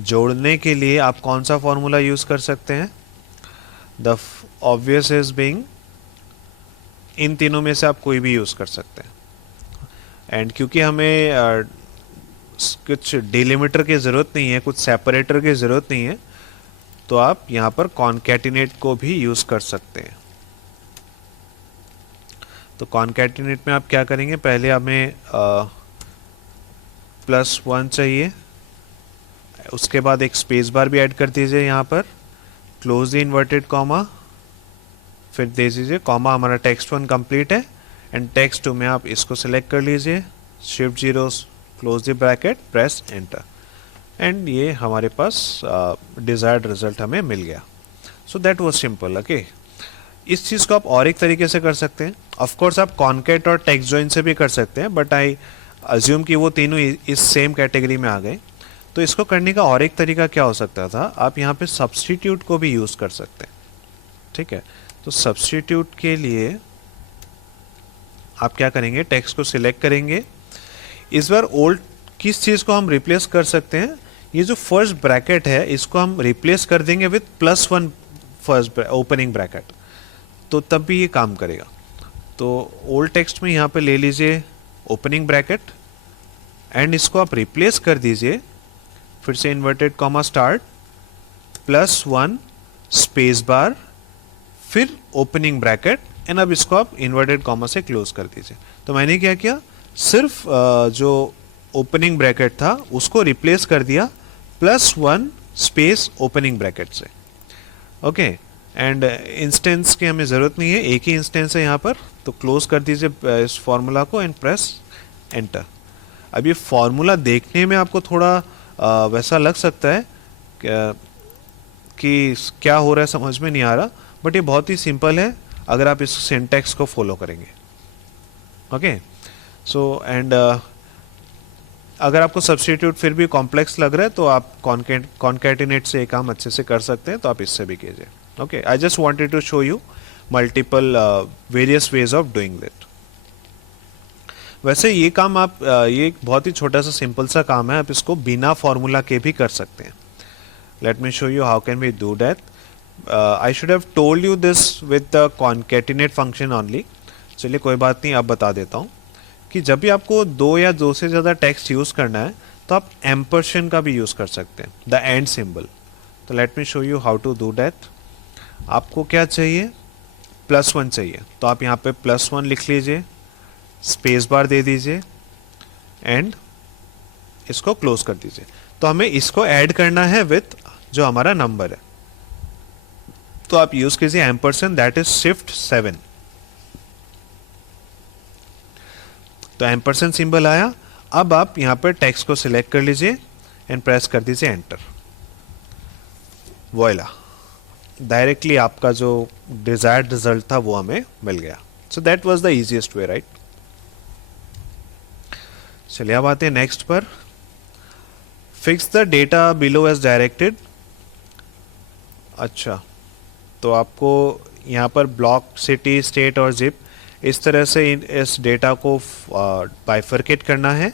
जोड़ने के लिए आप कौन सा फॉर्मूला यूज कर सकते हैं? द ऑब्वियस इज बीइंग, इन तीनों में से आप कोई भी यूज कर सकते हैं। एंड क्योंकि हमें कुछ डिलिमिटर की जरूरत नहीं है, कुछ सेपरेटर की जरूरत नहीं है, तो आप यहां पर कॉन्कैटिनेट को भी यूज कर सकते हैं। तो कॉन्कैटिनेट में आप क्या करेंगे? पहले हमें +1 चाहिए, उसके बाद एक स्पेस बार भी ऐड कर दीजिए यहाँ पर, क्लोज द इन्वर्टेड कॉमा, फिर दे दीजिए कॉमा। हमारा टेक्स्ट 1 कंप्लीट है एंड टेक्स्ट 2 में आप इसको सिलेक्ट कर लीजिए, Shift 0, close the bracket, press enter, and ये हमारे पास डिजायर्ड रिजल्ट हमें मिल गया। So that was simple. Okay, इस चीज़ को आप और एक तरीके से कर सकते हैं। ऑफ कोर्स आप कॉन्कैट और टेक्स्ट जॉइन से भी कर सकते हैं, बट आई अज्यूम कि वो तीनों इस सेम कैटेगरी में आ गए। तो इसको करने का और एक तरीका क्या हो सकता था? आप यहाँ पे सब्स्टिट्यूट को भी यूज़ कर सकते हैं। ठीक है, तो सब्स्टिट्यूट के लिए आप क्या करेंगे? टेक्स्ट को सिलेक्ट करेंगे। इस बार ओल्ड किस चीज़ को हम रिप्लेस कर सकते हैं? ये जो फर्स्ट ब्रैकेट है इसको हम रिप्लेस कर देंगे विथ +1 फर्स्ट ओपनिंग ब्रैकेट, तो तब भी ये काम करेगा। तो ओल्ड टेक्स्ट में यहाँ पे ले लीजिए ओपनिंग ब्रैकेट एंड इसको आप रिप्लेस कर दीजिए, फिर से inverted comma start, +1 space bar, फिर ओपनिंग ब्रैकेट, एंड अब इसको आप इन्वर्टेड कॉमा से क्लोज कर दीजिए। तो मैंने क्या किया? सिर्फ जो ओपनिंग ब्रैकेट था उसको रिप्लेस कर दिया +1 स्पेस ओपनिंग ब्रैकेट से। ओके, एंड इंस्टेंस की हमें ज़रूरत नहीं है, एक ही इंस्टेंस है यहाँ पर, तो क्लोज कर दीजिए इस फॉर्मूला को एंड प्रेस एंटर। अब ये फॉर्मूला देखने में आपको थोड़ा वैसा लग सकता है कि क्या हो रहा है, समझ में नहीं आ रहा, बट ये बहुत ही सिंपल है अगर आप इस सिंटैक्स को फॉलो करेंगे। ओके, सो एंड अगर आपको सब्स्टिट्यूट फिर भी कॉम्प्लेक्स लग रहा है तो आप कॉन्कैटिनेट से ये काम अच्छे से कर सकते हैं, तो आप इससे भी कीजिए। Okay, I just wanted to show you multiple various ways of doing that. वैसे ये काम आप ये एक बहुत ही छोटा सा सिंपल सा काम है, आप इसको बिना फॉर्मूला के भी कर सकते हैं। Let me show you how can we do that. I should have told you this with the concatenate function only. चलिए कोई बात नहीं, अब बता देता हूँ कि जब भी आपको 2 या 2 से ज़्यादा टेक्स्ट यूज़ करना है तो आप एम्परसेंड का भी यूज़ कर सकते हैं, द एंड सिंबल। तो let me show you how to do that. आपको क्या चाहिए? +1 चाहिए, तो आप यहाँ पे +1 लिख लीजिए, स्पेस बार दे दीजिए एंड इसको क्लोज कर दीजिए। तो हमें इसको ऐड करना है विथ जो हमारा नंबर है। तो आप यूज कीजिए एम्परसेंड, दैट इज शिफ्ट 7। तो एम्परसेंड सिंबल आया। अब आप यहाँ पर टेक्स्ट को सिलेक्ट कर लीजिए एंड प्रेस कर दीजिए एंटर। वॉइला, डायरेक्टली आपका जो डिजायर्ड रिजल्ट था वो हमें मिल गया। So that was the easiest way, right. चलिए अब आते हैं नेक्स्ट पर। Fix the data below as directed. अच्छा, तो आपको यहाँ पर ब्लॉक, सिटी, स्टेट और जिप इस तरह से इस डेटा को बाइफरकेट करना है।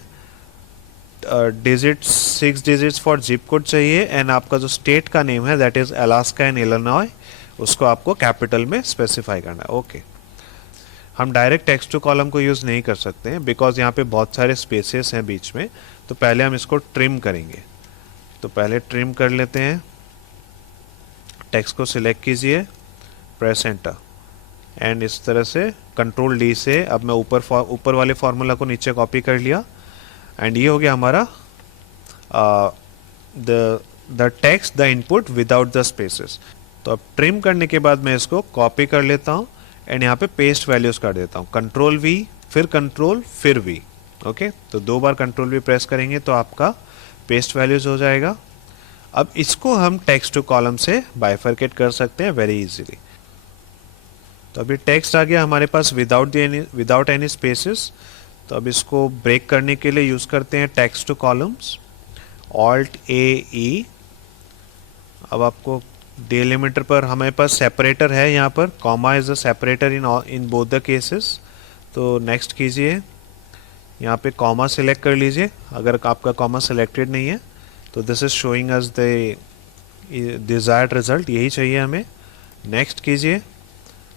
Digits 6 digits for zip code चाहिए एंड आपका जो स्टेट का नेम है that is Alaska and Illinois, उसको आपको कैपिटल में स्पेसिफाई करना है। ओके, हम डायरेक्ट टेक्स्ट टू कॉलम को यूज़ नहीं कर सकते हैं बिकॉज यहाँ पे बहुत सारे स्पेसेस हैं बीच में। तो पहले हम इसको ट्रिम करेंगे। तो पहले ट्रिम कर लेते हैं। टेक्स्ट को सिलेक्ट कीजिए, प्रेस एंटर एंड इस तरह से कंट्रोल डी से अब मैं ऊपर वाले फॉर्मूला को नीचे कॉपी कर लिया एंड ये हो गया हमारा the text, the input without the spaces. तो अब ट्रिम करने के बाद मैं इसको कॉपी कर लेता हूँ एंड यहाँ पे पेस्ट वैल्यूज कर देता हूँ। कंट्रोल वी, फिर कंट्रोल, फिर वी। ओके, तो 2 बार कंट्रोल वी प्रेस करेंगे तो आपका पेस्ट वैल्यूज हो जाएगा। अब इसको हम टेक्स्ट टू कॉलम से बाइफरकेट कर सकते हैं वेरी इजीली। तो अभी टेक्स्ट आ गया हमारे पास विदाउट एनी स्पेसेस। तो अब इसको ब्रेक करने के लिए यूज करते हैं टेक्स्ट टू कॉलम्स, ऑल्ट ए ई। अब आपको डिलिमिटर पर हमारे पास सेपरेटर है, यहाँ पर comma is a separator in both the cases. तो नेक्स्ट कीजिए, यहाँ पे कॉमा सिलेक्ट कर लीजिए। अगर आपका कॉमा सिलेक्टेड नहीं है तो this is showing us the desired result, यही चाहिए हमें। नेक्स्ट कीजिए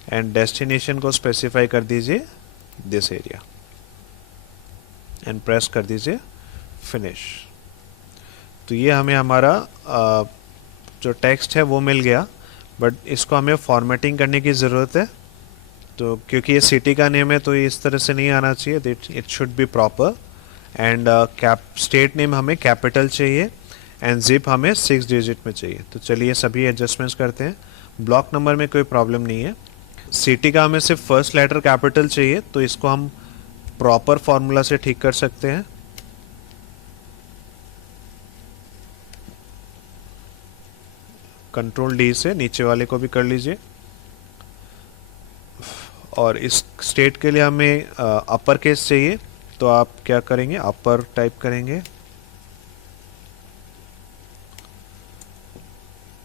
एंड डेस्टिनेशन को स्पेसिफाई कर दीजिए दिस एरिया एंड प्रेस कर दीजिए फिनिश। तो ये हमें हमारा जो टेक्स्ट है वो मिल गया, बट इसको हमें फॉर्मेटिंग करने की ज़रूरत है। तो क्योंकि ये सिटी का नेम है तो ये इस तरह से नहीं आना चाहिए, it should be proper. And state name हमें कैपिटल चाहिए एंड जिप हमें 6 डिजिट में चाहिए। तो चलिए सभी एडजस्टमेंट्स करते हैं। ब्लॉक नंबर में कोई प्रॉब्लम नहीं है। सिटी का हमें सिर्फ फर्स्ट लेटर कैपिटल चाहिए, तो इसको हम प्रॉपर फॉर्मूला से ठीक कर सकते हैं। कंट्रोल डी से नीचे वाले को भी कर लीजिए। और इस स्टेट के लिए हमें अपर केस चाहिए, तो आप क्या करेंगे, अपर टाइप करेंगे,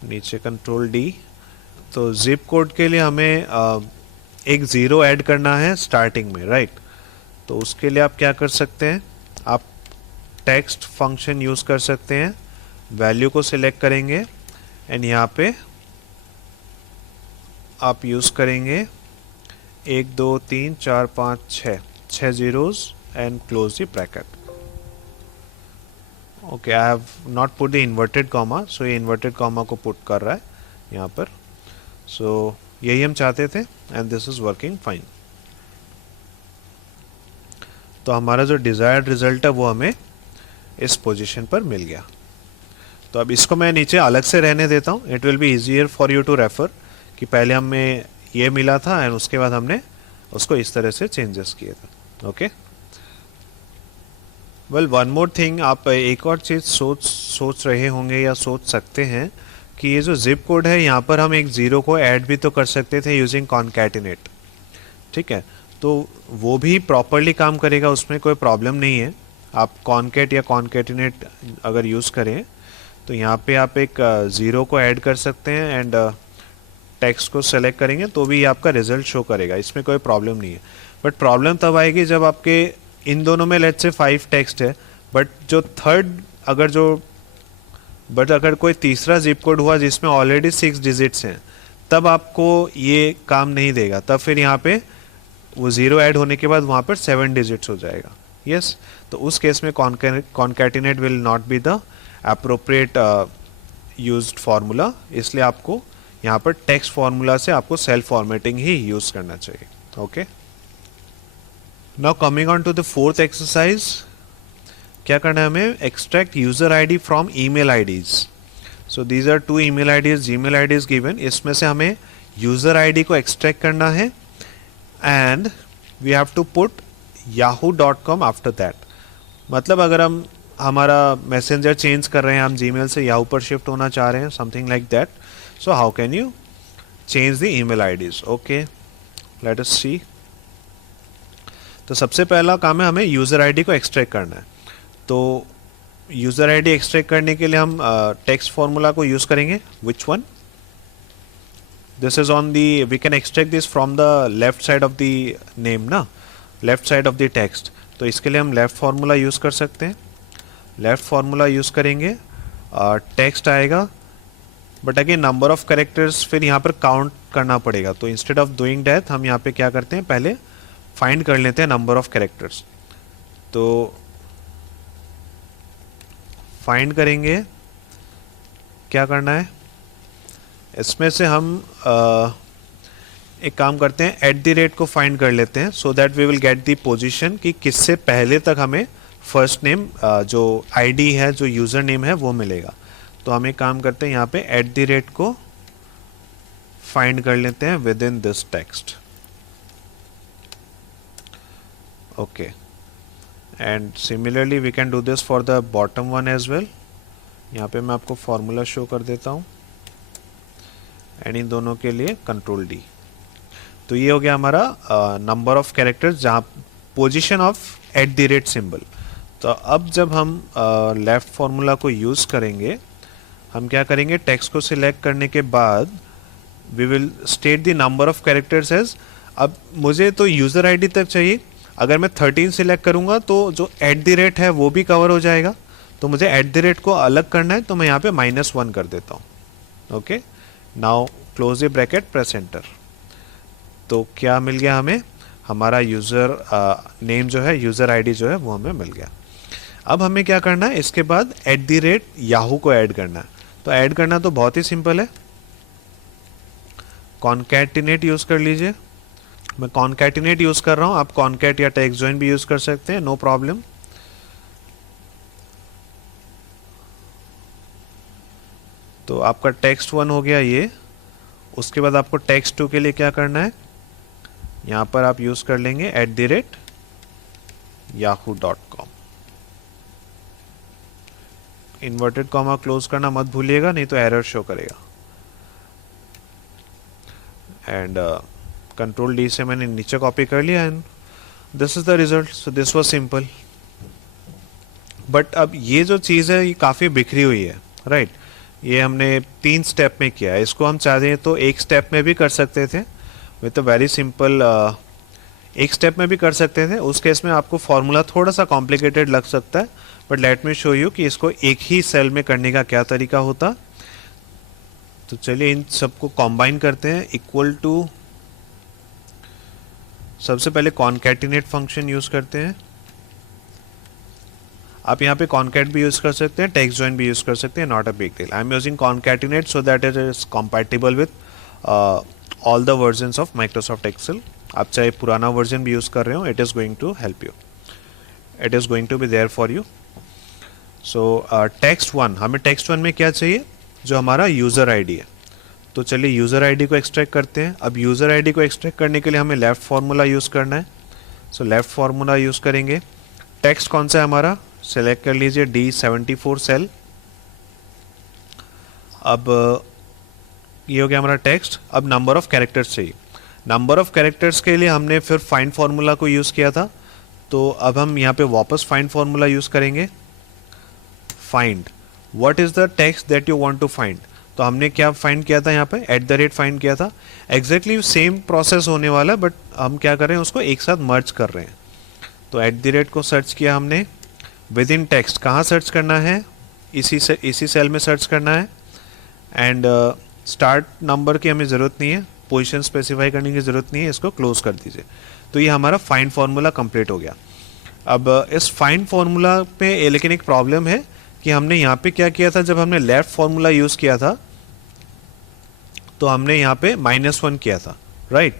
नीचे कंट्रोल डी। तो जिप कोड के लिए हमें एक 0 ऐड करना है स्टार्टिंग में, राइट। तो उसके लिए आप क्या कर सकते हैं, आप टेक्स्ट फंक्शन यूज कर सकते हैं। वैल्यू को सिलेक्ट करेंगे एंड यहाँ पे आप यूज करेंगे 1 2 3 4 5 6 zeros and close the bracket. Okay, I have not put the inverted comma, so ये inverted comma को put कर रहा है यहाँ पर। So यही हम चाहते थे and this is working fine. तो हमारा जो desired result है वो हमें इस पोजीशन पर मिल गया। तो अब इसको मैं नीचे अलग से रहने देता हूँ। It will be easier for you to refer कि पहले हमें ये मिला था एंड उसके बाद हमने उसको इस तरह से चेंजेस किए थे। Okay, well one more thing, आप एक और चीज़ सोच रहे होंगे या सोच सकते हैं कि ये जो जिप कोड है यहाँ पर हम एक 0 को ऐड भी तो कर सकते थे यूजिंग कॉन्कैटिनेट। ठीक है, तो वो भी प्रॉपरली काम करेगा, उसमें कोई प्रॉब्लम नहीं है। आप कॉन्कैट या कॉन्कैटिनेट अगर यूज़ करें तो यहाँ पे आप एक 0 को ऐड कर सकते हैं एंड टेक्स्ट को सेलेक्ट करेंगे तो भी आपका रिजल्ट शो करेगा, इसमें कोई प्रॉब्लम नहीं है। बट प्रॉब्लम तब आएगी जब आपके इन दोनों में लेट्स से 5 टेक्स्ट है, बट जो थर्ड अगर कोई तीसरा जिप कोड हुआ जिसमें ऑलरेडी 6 डिजिट्स हैं, तब आपको ये काम नहीं देगा। तब फिर यहाँ पे वो 0 ऐड होने के बाद वहाँ पर 7 डिजिट्स हो जाएगा। यस, तो उस केस में concatenate will not be the appropriate used formula, इसलिए आपको यहाँ पर टेक्स्ट फार्मूला से आपको सेल्फ फॉर्मेटिंग ही यूज करना चाहिए। Okay, now coming on to the 4th exercise, क्या करना है हमें, extract user ID from email IDs. So these are two email IDs, Gmail IDs given. इसमें से हमें यूज़र आईडी को एक्सट्रैक्ट करना है and we have to put yahoo.com after that. मतलब अगर हम हमारा मैसेंजर चेंज कर रहे हैं, हम जीमेल से याहू पर शिफ्ट होना चाह रहे हैं, something like that, so how can you change the email IDs? Okay, let us see. तो सबसे पहला काम है हमें यूज़र आईडी को एक्सट्रैक्ट करना है। तो यूज़र आईडी एक्सट्रैक्ट करने के लिए हम टेक्स्ट फॉर्मूला को यूज़ करेंगे। Which one? This is on the, we can extract this from the left side of the name ना, left side of the text. तो इसके लिए हम लेफ्ट फार्मूला यूज़ कर सकते हैं। लेफ्ट फार्मूला यूज़ करेंगे, टेक्स्ट आएगा, but again number of characters फिर यहाँ पर काउंट करना पड़ेगा। तो इंस्टेड ऑफ डूइंग दैट हम यहाँ पे क्या करते हैं, पहले फाइंड कर लेते हैं नंबर ऑफ कैरेक्टर्स। तो फाइंड करेंगे, क्या करना है इसमें से हम एक काम करते हैं, एट द रेट को फाइंड कर लेते हैं, so that we will get the position कि किससे पहले तक हमें फर्स्ट नेम जो आईडी है, जो यूज़र नेम है वो मिलेगा। तो हम एक काम करते हैं, यहाँ पे एट द रेट को फाइंड कर लेते हैं within this text. Okay, and similarly we can do this for the bottom one as well. यहाँ पे मैं आपको फॉर्मूला शो कर देता हूँ, एंड इन दोनों के लिए कंट्रोल डी। तो ये हो गया हमारा नंबर ऑफ कैरेक्टर्स, जहाँ position of eight the rate symbol. तो अब जब हम लेफ्ट फॉर्मूला को यूज़ करेंगे, हम क्या करेंगे, टेक्स्ट को सिलेक्ट करने के बाद we will state the number of characters as, अब मुझे तो यूज़र आईडी तक चाहिए, अगर मैं 13 सिलेक्ट करूँगा तो जो एट द रेट है वो भी कवर हो जाएगा। तो मुझे एट द रेट को अलग करना है, तो मैं यहाँ पे -1 कर देता हूँ। Okay, now close the bracket, press enter. तो क्या मिल गया हमें, हमारा यूज़र नेम जो है, यूज़र आईडी जो है वो हमें मिल गया। अब हमें क्या करना है, इसके बाद एट द रेट याहू को ऐड करना है। तो ऐड करना तो बहुत ही सिंपल है, कॉन्कैटिनेट यूज़ कर लीजिए। मैं कॉन्कैटिनेट यूज़ कर रहा हूँ, आप कॉन्कैट या टेक्स्ट जॉइन भी यूज़ कर सकते हैं, नो प्रॉब्लम। तो आपका टेक्स्ट 1 हो गया ये। उसके बाद आपको टेक्स्ट 2 के लिए क्या करना है, यहाँ पर आप यूज़ कर लेंगे @yahoo.com। इन्वर्टेड कॉमा क्लोज करना मत भूलिएगा, नहीं तो एरर शो करेगा। एंड कंट्रोल डी से मैंने नीचे कॉपी कर लिया, and this is the result. So this was simple. But अब ये जो चीज़ है ये काफ़ी बिखरी हुई है, राइट? ये हमने 3 स्टेप में किया है, इसको हम चाहते हैं तो एक स्टेप में भी कर सकते थे विथ अ वेरी सिंपल, एक स्टेप में भी कर सकते थे। उस केस में आपको फॉर्मूला थोड़ा सा कॉम्प्लिकेटेड लग सकता है, but let me show you कि इसको एक ही सेल में करने का क्या तरीका होता। तो चलिए इन सबको कॉम्बाइन करते हैं। इक्वल टू, सबसे पहले कॉन्कैटिनेट फंक्शन यूज़ करते हैं। आप यहाँ पे कॉन्कैट भी यूज़ कर सकते हैं, टेक्स्ट जॉइन भी यूज़ कर सकते हैं, not a big deal. I am using concatenate so that it is compatible with all the versions of Microsoft Excel. आप चाहे पुराना वर्जन भी यूज़ कर रहे हो, it is going to help you, it is going to be there for you. So text 1, हमें text 1 में क्या चाहिए, जो हमारा यूज़र आईडी है। तो चलिए यूज़र आईडी को एक्सट्रैक्ट करते हैं। अब यूज़र आईडी को एक्सट्रैक्ट करने के लिए हमें लेफ़्ट फार्मूला यूज़ करना है। सो लेफ़्ट फार्मूला यूज़ करेंगे। टेक्स्ट कौन सा है हमारा, सेलेक्ट कर लीजिए D74 सेल। अब ये हो गया हमारा टेक्स्ट। अब नंबर ऑफ कैरेक्टर्स चाहिए। नंबर ऑफ कैरेक्टर्स के लिए हमने फिर फाइंड फार्मूला को यूज़ किया था, तो अब हम यहाँ पे वापस फाइंड फार्मूला यूज़ करेंगे। Find what is the text that you want to find. तो हमने क्या फाइंड किया था, यहाँ पे @ फाइंड किया था। एग्जैक्टली सेम प्रोसेस होने वाला है, बट हम क्या कर रहे हैं, उसको एक साथ मर्ज कर रहे हैं। तो @ को सर्च किया हमने, विद इन टेक्स्ट कहाँ सर्च करना है, इसी सेल में सर्च करना है। एंड स्टार्ट नंबर की हमें ज़रूरत नहीं है, पोजीशन स्पेसिफाई करने की ज़रूरत नहीं है, इसको क्लोज कर दीजिए। तो ये हमारा फाइंड फार्मूला कंप्लीट हो गया। अब इस फाइंड फार्मूला पे लेकिन एक प्रॉब्लम है कि हमने यहाँ पे क्या किया था, जब हमने लेफ्ट फार्मूला यूज़ किया था तो हमने यहाँ पे -1 किया था, राइट?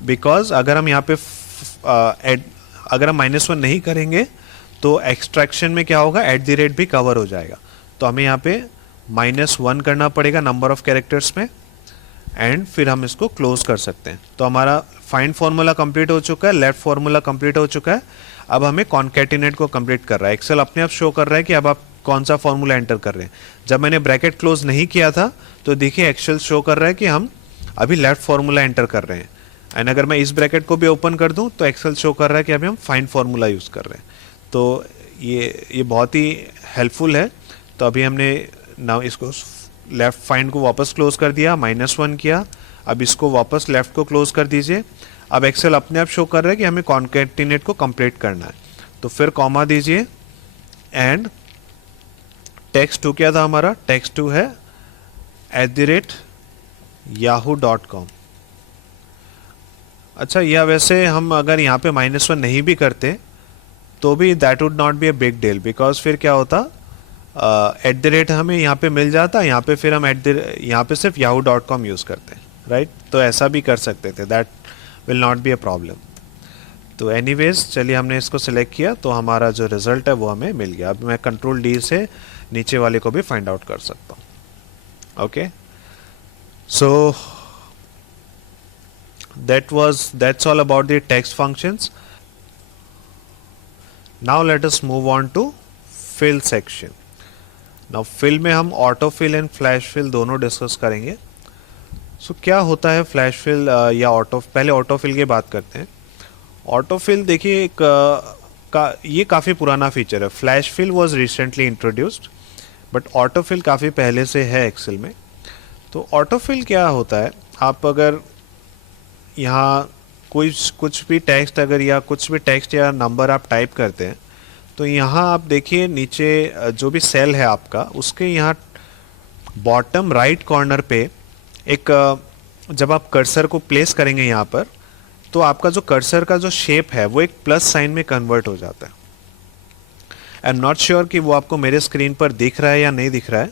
बिकॉज अगर हम यहाँ पे अगर हम -1 नहीं करेंगे तो एक्सट्रैक्शन में क्या होगा, @ भी कवर हो जाएगा। तो हमें यहाँ पे -1 करना पड़ेगा नंबर ऑफ कैरेक्टर्स में, एंड फिर हम इसको क्लोज कर सकते हैं। तो हमारा फाइंड फार्मूला कंप्लीट हो चुका है, लेफ्ट फार्मूला कंप्लीट हो चुका है। अब हमें कॉन्केटिनेट को कंप्लीट कर रहा है। एक्सेल अपने आप शो कर रहा है कि अब आप कौन सा फार्मूला एंटर कर रहे हैं। जब मैंने ब्रैकेट क्लोज नहीं किया था तो देखिए एक्सेल शो कर रहा है कि हम अभी लेफ्ट फार्मूला एंटर कर रहे हैं। एंड अगर मैं इस ब्रैकेट को भी ओपन कर दूं तो एक्सेल शो कर रहा है कि अभी हम फाइंड फार्मूला यूज़ कर रहे हैं। तो ये बहुत ही हेल्पफुल है। तो अभी हमने ना इसको लेफ्ट फाइंड को वापस क्लोज कर दिया, -1 किया। अब इसको वापस लेफ्ट को क्लोज कर दीजिए। अब एक्सेल अपने आप शो कर रहा है कि हमें कॉन्केटिनेट को कंप्लीट करना है। तो फिर कॉमा दीजिए एंड टेक्स्ट 2 क्या था हमारा? टेक्स्ट 2 है @yahoo.com। अच्छा, या वैसे हम अगर यहाँ पे -1 नहीं भी करते तो भी that would not be a big deal, because फिर क्या होता, @ हमें यहाँ पे मिल जाता, यहाँ पे फिर हम यहाँ पे सिर्फ yahoo.com यूज़ करते हैं, राइट? तो ऐसा भी कर सकते थे, that will not be a problem. तो एनीवेज चलिए हमने इसको सिलेक्ट किया तो हमारा जो रिजल्ट है वो हमें मिल गया। अब मैं कंट्रोल D से नीचे वाले को भी फाइंड आउट कर सकता हूँ। Okay, so that's all about the text functions. Now let us move on to fill section. Now fill में हम auto fill and flash fill दोनों डिस्कस करेंगे। सो क्या होता है फ्लैश फिल या ऑटो? पहले ऑटो फिल की बात करते हैं। ऑटो फिल देखिए ये काफ़ी पुराना फीचर है। Flash fill was recently introduced, but auto fill काफ़ी पहले से है एक्सेल में। तो ऑटो फिल क्या होता है, आप अगर यहाँ कुछ भी टेक्स्ट अगर या कुछ भी टेक्स्ट या नंबर आप टाइप करते हैं तो यहाँ आप देखिए नीचे जो भी सेल है आपका, उसके यहाँ बॉटम राइट कॉर्नर पे एक जब आप कर्सर को प्लेस करेंगे यहाँ पर, तो आपका जो कर्सर का जो शेप है वो एक प्लस साइन में कन्वर्ट हो जाता है। आई एम नॉट श्योर कि वो आपको मेरे स्क्रीन पर दिख रहा है या नहीं दिख रहा है,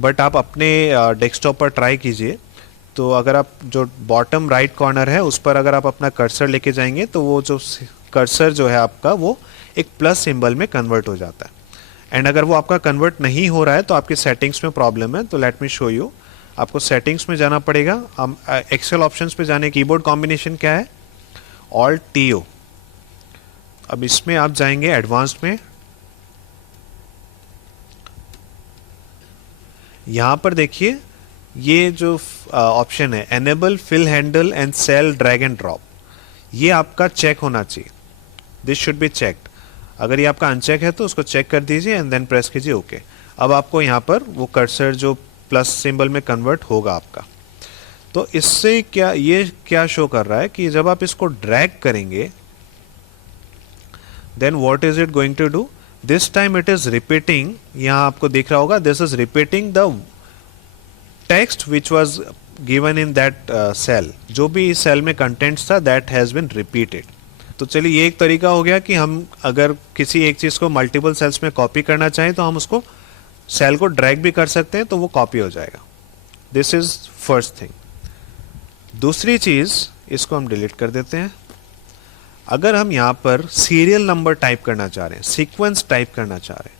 बट आप अपने डेस्कटॉप पर ट्राई कीजिए। तो अगर आप जो बॉटम राइट कॉर्नर है उस पर अगर आप अपना कर्सर लेके जाएंगे तो वो जो कर्सर जो है आपका वो एक प्लस सिंबल में कन्वर्ट हो जाता है। एंड अगर वो आपका कन्वर्ट नहीं हो रहा है तो आपकी सेटिंग्स में प्रॉब्लम है। तो लेट मी शो यू। आपको सेटिंग्स में जाना पड़ेगा। हम एक्सेल ऑप्शंस पे जाने, कीबोर्ड कॉम्बिनेशन क्या है? Alt+TO। अब इसमें आप जाएंगे एडवांस्ड में। यहाँ पर देखिए ये जो ऑप्शन है enable fill handle and cell drag and drop, ये आपका चेक होना चाहिए। This should be checked. अगर ये आपका अनचेक है तो उसको चेक कर दीजिए एंड देन प्रेस कीजिए ओके। अब आपको यहाँ पर वो कर्सर जो प्लस सिंबल में कन्वर्ट होगा आपका। तो इससे क्या शो कर रहा है कि जब आप इसको ड्रैग करेंगे then what is it going to do, this time it is repeating. यहाँ आपको दिख रहा होगा this is repeating the text which was given in that cell. जो भी इस सेल में कंटेंट्स था दैट हैज़ बिन रिपीटेड। तो चलिए ये एक तरीका हो गया कि हम अगर किसी एक चीज़ को मल्टीपल सेल्स में कॉपी करना चाहें तो हम उसको सेल को ड्रैग भी कर सकते हैं तो वो कॉपी हो जाएगा। This is first thing. दूसरी चीज़, इसको हम डिलीट कर देते हैं। अगर हम यहाँ पर सीरियल नंबर टाइप करना चाह रहे हैं, सीक्वेंस टाइप करना चाह रहे हैं,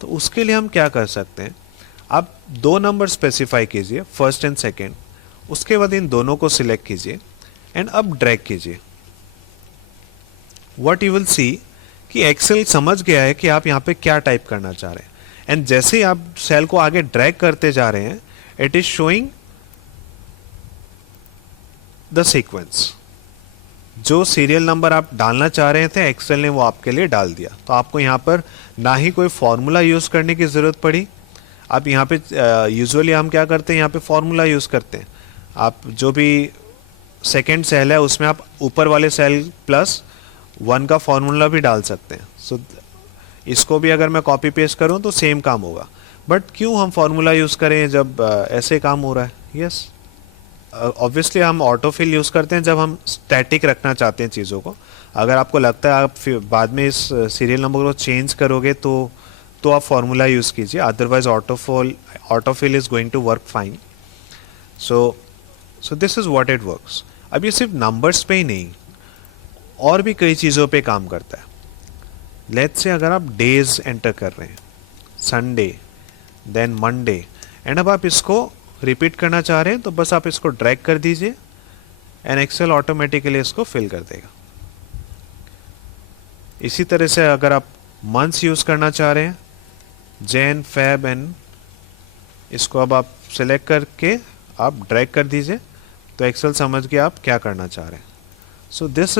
तो उसके लिए हम क्या कर सकते हैं, आप 2 नंबर स्पेसिफाई कीजिए, फर्स्ट एंड सेकेंड। उसके बाद इन दोनों को सिलेक्ट कीजिए एंड अब ड्रैग कीजिए। व्हाट यू विल सी कि एक्सेल समझ गया है कि आप यहाँ पे क्या टाइप करना चाह रहे हैं। एंड जैसे ही आप सेल को आगे ड्रैग करते जा रहे हैं, it is showing the sequence. जो सीरियल नंबर आप डालना चाह रहे थे एक्सेल ने वो आपके लिए डाल दिया। तो आपको यहाँ पर ना ही कोई फॉर्मूला यूज़ करने की ज़रूरत पड़ी। आप यहाँ पे यूजुअली हम क्या करते हैं, यहाँ पे फॉर्मूला यूज़ करते हैं। आप जो भी सेकेंड सेल है उसमें आप ऊपर वाले सेल +1 का फॉर्मूला भी डाल सकते हैं। सो इसको भी अगर मैं कॉपी पेस्ट करूँ तो सेम काम होगा। बट क्यों हम फॉर्मूला यूज़ करें जब ऐसे काम हो रहा है? यस, ऑब्वियसली हम ऑटो फिल यूज़ करते हैं जब हम स्टैटिक रखना चाहते हैं चीज़ों को। अगर आपको लगता है आप फिर बाद में इस सीरियल नंबर को चेंज करोगे तो आप फॉर्मूला यूज़ कीजिए, otherwise auto fill is going to work fine. So this is what it works. अब ये सिर्फ नंबर्स पे ही नहीं, और भी कई चीज़ों पे काम करता है। लेट्स से अगर आप डेज एंटर कर रहे हैं, संडे, देन मंडे, एंड अब आप इसको रिपीट करना चाह रहे हैं तो बस आप इसको ड्रैग कर दीजिए एंड एक्सेल ऑटोमेटिकली इसको फिल कर देगा। इसी तरह से अगर आप मंथ्स यूज करना चाह रहे हैं, जैन, फेब एंड, इसको अब आप सिलेक्ट करके आप ड्रैग कर दीजिए तो एक्सेल समझ गया आप क्या करना चाह रहे हैं। So this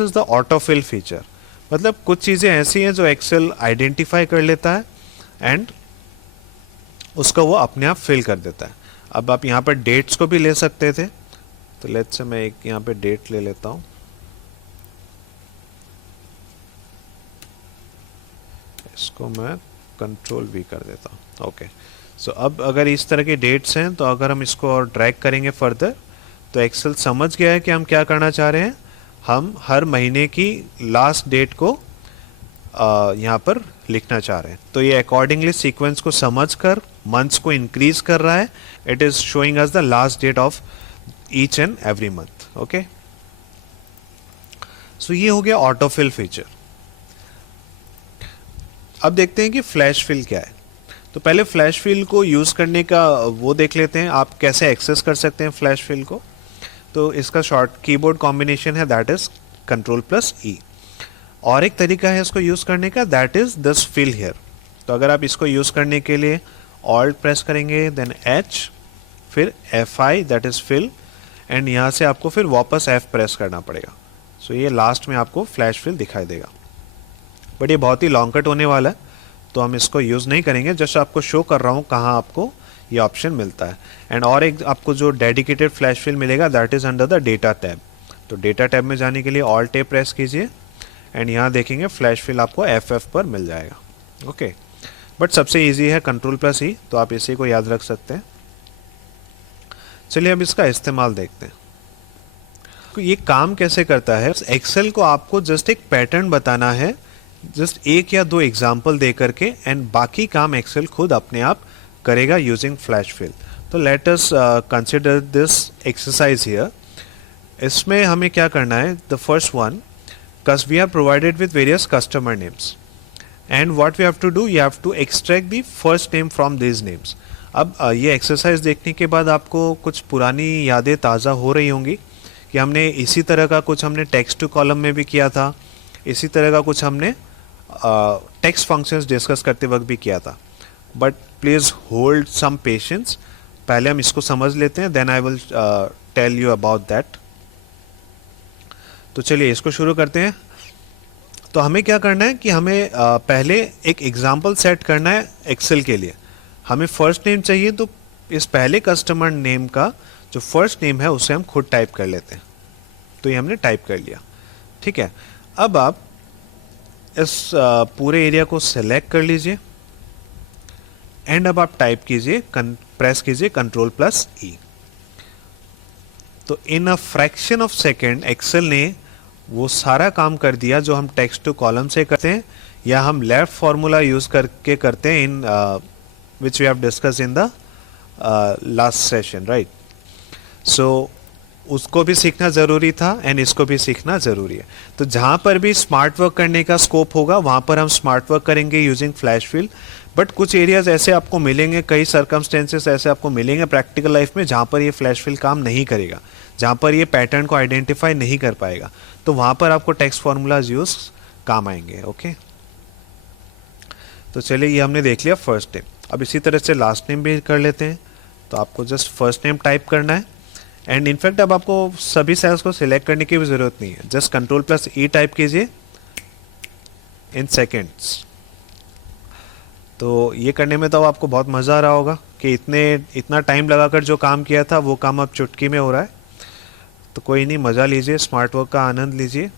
is the auto fill feature. मतलब कुछ चीज़ें ऐसी हैं जो एक्सेल आइडेंटिफाई कर लेता है एंड उसको वो अपने आप फिल कर देता है। अब आप यहाँ पर डेट्स को भी ले सकते थे, तो लेट्स से मैं एक यहाँ पे डेट ले लेता हूँ। इसको मैं कंट्रोल वी कर देता हूँ। ओके, सो अब अगर इस तरह के डेट्स हैं तो अगर हम इसको और ड्रैग करेंगे फर्दर तो एक्सेल समझ गया है कि हम क्या करना चाह रहे हैं। हम हर महीने की लास्ट डेट को यहाँ पर लिखना चाह रहे हैं। तो ये अकॉर्डिंगली सीक्वेंस को समझकर मंथ्स को इंक्रीज कर रहा है। It is showing us the last date of each and every month. Okay, so ये हो गया ऑटो फिल फीचर। अब देखते हैं कि फ्लैश फिल क्या है। तो पहले फ्लैश फिल को यूज करने का वो देख लेते हैं, आप कैसे एक्सेस कर सकते हैं फ्लैश फिल को। तो इसका शॉर्ट कीबोर्ड कॉम्बिनेशन है, दैट इज Ctrl+E। और एक तरीका है इसको यूज करने का, that is this fill here. तो अगर आप इसको यूज करने के लिए ऑल्ट प्रेस करेंगे, देन H, फिर Fi, that is fill, and यहाँ से आपको फिर वापस F प्रेस करना पड़ेगा। सो ये लास्ट में आपको फ्लैश फिल दिखाई देगा, बट ये बहुत ही लॉन्ग कट होने वाला है तो हम इसको यूज़ नहीं करेंगे। जस्ट आपको शो कर रहा हूँ कहाँ आपको ये ऑप्शन मिलता है। एंड और एक आपको जो डेडिकेटेड फ्लैश फिल मिलेगा, that is under the data tab. तो डेटा टैब में जाने के लिए ऑल्ट टेप प्रेस कीजिए एंड यहाँ देखेंगे फ्लैश फिल आपको FF पर मिल जाएगा। ओके, बट सबसे ईजी है Ctrl+E, तो आप इसी को याद रख सकते हैं। चलिए अब इसका इस्तेमाल देखते हैं। तो ये काम कैसे करता है। एक्सेल को आपको जस्ट एक पैटर्न बताना है, जस्ट एक या दो एग्जाम्पल दे करके, एंड बाकी काम एक्सेल खुद अपने आप करेगा यूजिंग फ्लैश फिल। तो let us consider this exercise here. इसमें हमें क्या करना है, the first one, because we are provided with various customer names and what we have to do, you have to extract the first name from these names. अब ये exercise देखने के बाद आपको कुछ पुरानी यादें ताज़ा हो रही होंगी कि हमने इसी तरह का कुछ हमने टेक्स्ट टू कॉलम में भी किया था, इसी तरह का कुछ हमने टेक्स्ट फंक्शंस डिस्कस करते वक्त भी किया था। But please hold some patience, पहले हम इसको समझ लेते हैं, then I will tell you about that. तो चलिए इसको शुरू करते हैं। तो हमें क्या करना है कि हमें पहले एक एग्जाम्पल सेट करना है एक्सेल के लिए। हमें फर्स्ट नेम चाहिए, तो इस पहले कस्टमर नेम का जो फर्स्ट नेम है उसे हम खुद टाइप कर लेते हैं। तो ये हमने टाइप कर लिया, ठीक है। अब आप इस पूरे एरिया को सेलेक्ट कर लीजिए एंड अब आप टाइप कीजिए, प्रेस कीजिए Ctrl+E। तो in a fraction of second Excel ने वो सारा काम कर दिया जो हम टेक्स्ट टू कॉलम से करते हैं या हम लेफ्ट फॉर्मूला यूज करके करते हैं, in which we have discuss in the last session, right. सो उसको भी सीखना ज़रूरी था एंड इसको भी सीखना ज़रूरी है। तो जहाँ पर भी स्मार्ट वर्क करने का स्कोप होगा वहाँ पर हम स्मार्ट वर्क करेंगे यूजिंग फ्लैश फिल। बट कुछ एरियाज ऐसे आपको मिलेंगे, कई सर्कमस्टेंसेस ऐसे आपको मिलेंगे प्रैक्टिकल लाइफ में जहाँ पर ये फ्लैश फिल काम नहीं करेगा, जहाँ पर ये पैटर्न को आइडेंटिफाई नहीं कर पाएगा, तो वहाँ पर आपको टेक्स्ट फार्मूलाज यूज काम आएंगे। ओके, तो चलिए ये हमने देख लिया फर्स्ट नेम। अब इसी तरह से लास्ट नेम भी कर लेते हैं। तो आपको जस्ट फर्स्ट नेम टाइप करना है एंड इनफैक्ट अब आपको सभी सेल्स को सिलेक्ट करने की भी ज़रूरत नहीं है, जस्ट Ctrl+E टाइप कीजिए इन सेकेंड्स। तो ये करने में तो आपको बहुत मज़ा आ रहा होगा कि इतना टाइम लगाकर जो काम किया था वो काम अब चुटकी में हो रहा है। तो कोई नहीं, मज़ा लीजिए, स्मार्ट वर्क का आनंद लीजिए।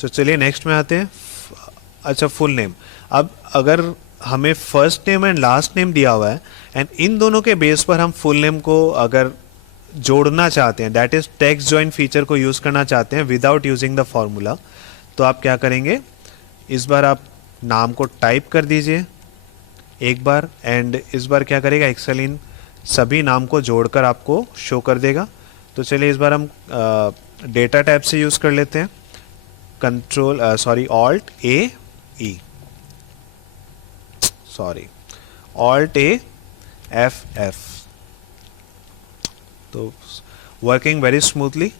तो चलिए नेक्स्ट में आते हैं। अच्छा, फुल नेम। अब अगर हमें first name and last name दिया हुआ है एंड इन दोनों के बेस पर हम फुल नेम को अगर जोड़ना चाहते हैं, that is text join feature को यूज़ करना चाहते हैं विदाउट यूजिंग द फॉर्मूला, तो आप क्या करेंगे, इस बार आप नाम को टाइप कर दीजिए एक बार एंड इस बार क्या करेगा, एक्सेल इन सभी नाम को जोड़कर आपको शो कर देगा। तो चलिए इस बार हम डेटा टैब से यूज़ कर लेते हैं, Alt+A, ऑल्ट ए F, तो वर्किंग वेरी स्मूथली।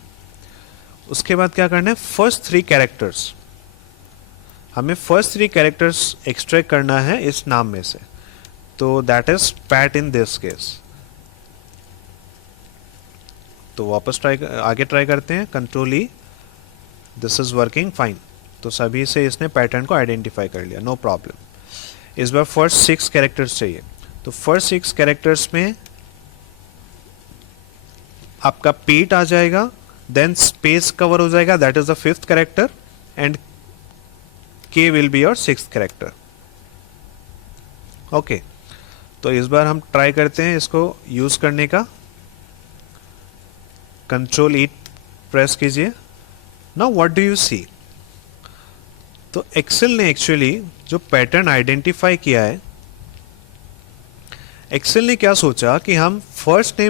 उसके बाद क्या करना है, फर्स्ट 3 कैरेक्टर्स, हमें फर्स्ट 3 कैरेक्टर्स एक्सट्रैक्ट करना है इस नाम में से, तो that is PAT in this case. तो वापस आगे ट्राई करते हैं, control E, this is working fine. तो सभी से इसने पैटर्न को आइडेंटिफाई कर लिया, नो प्रॉब्लम। इस बार फर्स्ट 6 कैरेक्टर्स चाहिए, तो फर्स्ट 6 कैरेक्टर्स में आपका पीट आ जाएगा, देन स्पेस कवर हो जाएगा, that is the 5th character, and K will be your 6th character. Okay, तो इस बार हम ट्राई करते हैं इसको यूज करने का। कंट्रोल ई प्रेस कीजिए। नाउ व्हाट डू यू सी, तो एक्सेल ने एक्चुअली जो पैटर्न आइडेंटिफाई किया है, एक्सेल ने क्या सोचा कि हम फर्स्ट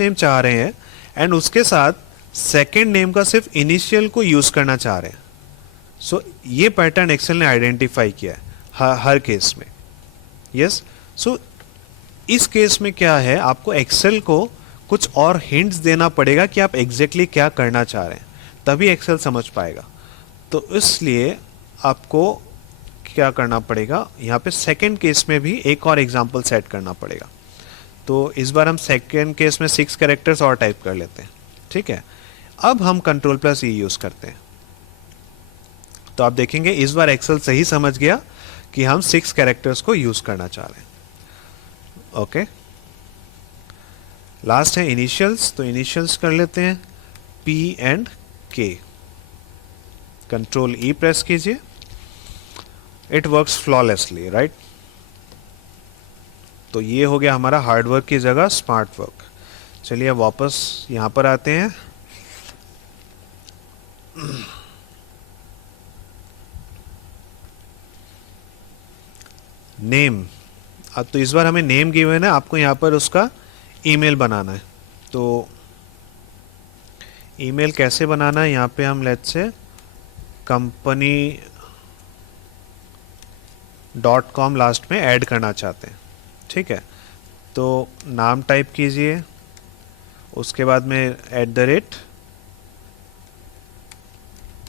नेम चाह रहे हैं एंड उसके साथ सेकंड नेम का सिर्फ इनिशियल को यूज करना चाह रहे हैं। सो ये पैटर्न एक्सेल ने आइडेंटिफाई किया है हर केस में। यस, सो इस केस में क्या है, आपको एक्सेल को कुछ और हिंट्स देना पड़ेगा कि आप एग्जैक्टली क्या करना चाह रहे हैं, तभी एक्सेल समझ पाएगा। तो इसलिए आपको क्या करना पड़ेगा, यहाँ पे सेकंड केस में भी एक और एग्जांपल सेट करना पड़ेगा। तो इस बार हम सेकंड केस में 6 कैरेक्टर्स और टाइप कर लेते हैं, ठीक है। अब हम कंट्रोल प्लस ई यूज करते हैं, तो आप देखेंगे इस बार एक्सेल सही समझ गया कि हम 6 कैरेक्टर्स को यूज करना चाह रहे हैं। ओके, लास्ट है इनिशियल्स, तो इनिशियल्स कर लेते हैं P and K। Control E press कीजिए, इट वर्क्स फ्लॉलेसली, राइट। तो ये हो गया हमारा हार्ड वर्क की जगह स्मार्ट वर्क। चलिए वापस यहां पर आते हैं। नेम, अब तो इस बार हमें नेम गिवन है, आपको यहां पर उसका ईमेल बनाना है। तो ईमेल कैसे बनाना है, यहां पे हम लेट्स से company.com लास्ट में ऐड करना चाहते हैं, ठीक है। तो नाम टाइप कीजिए, उसके बाद में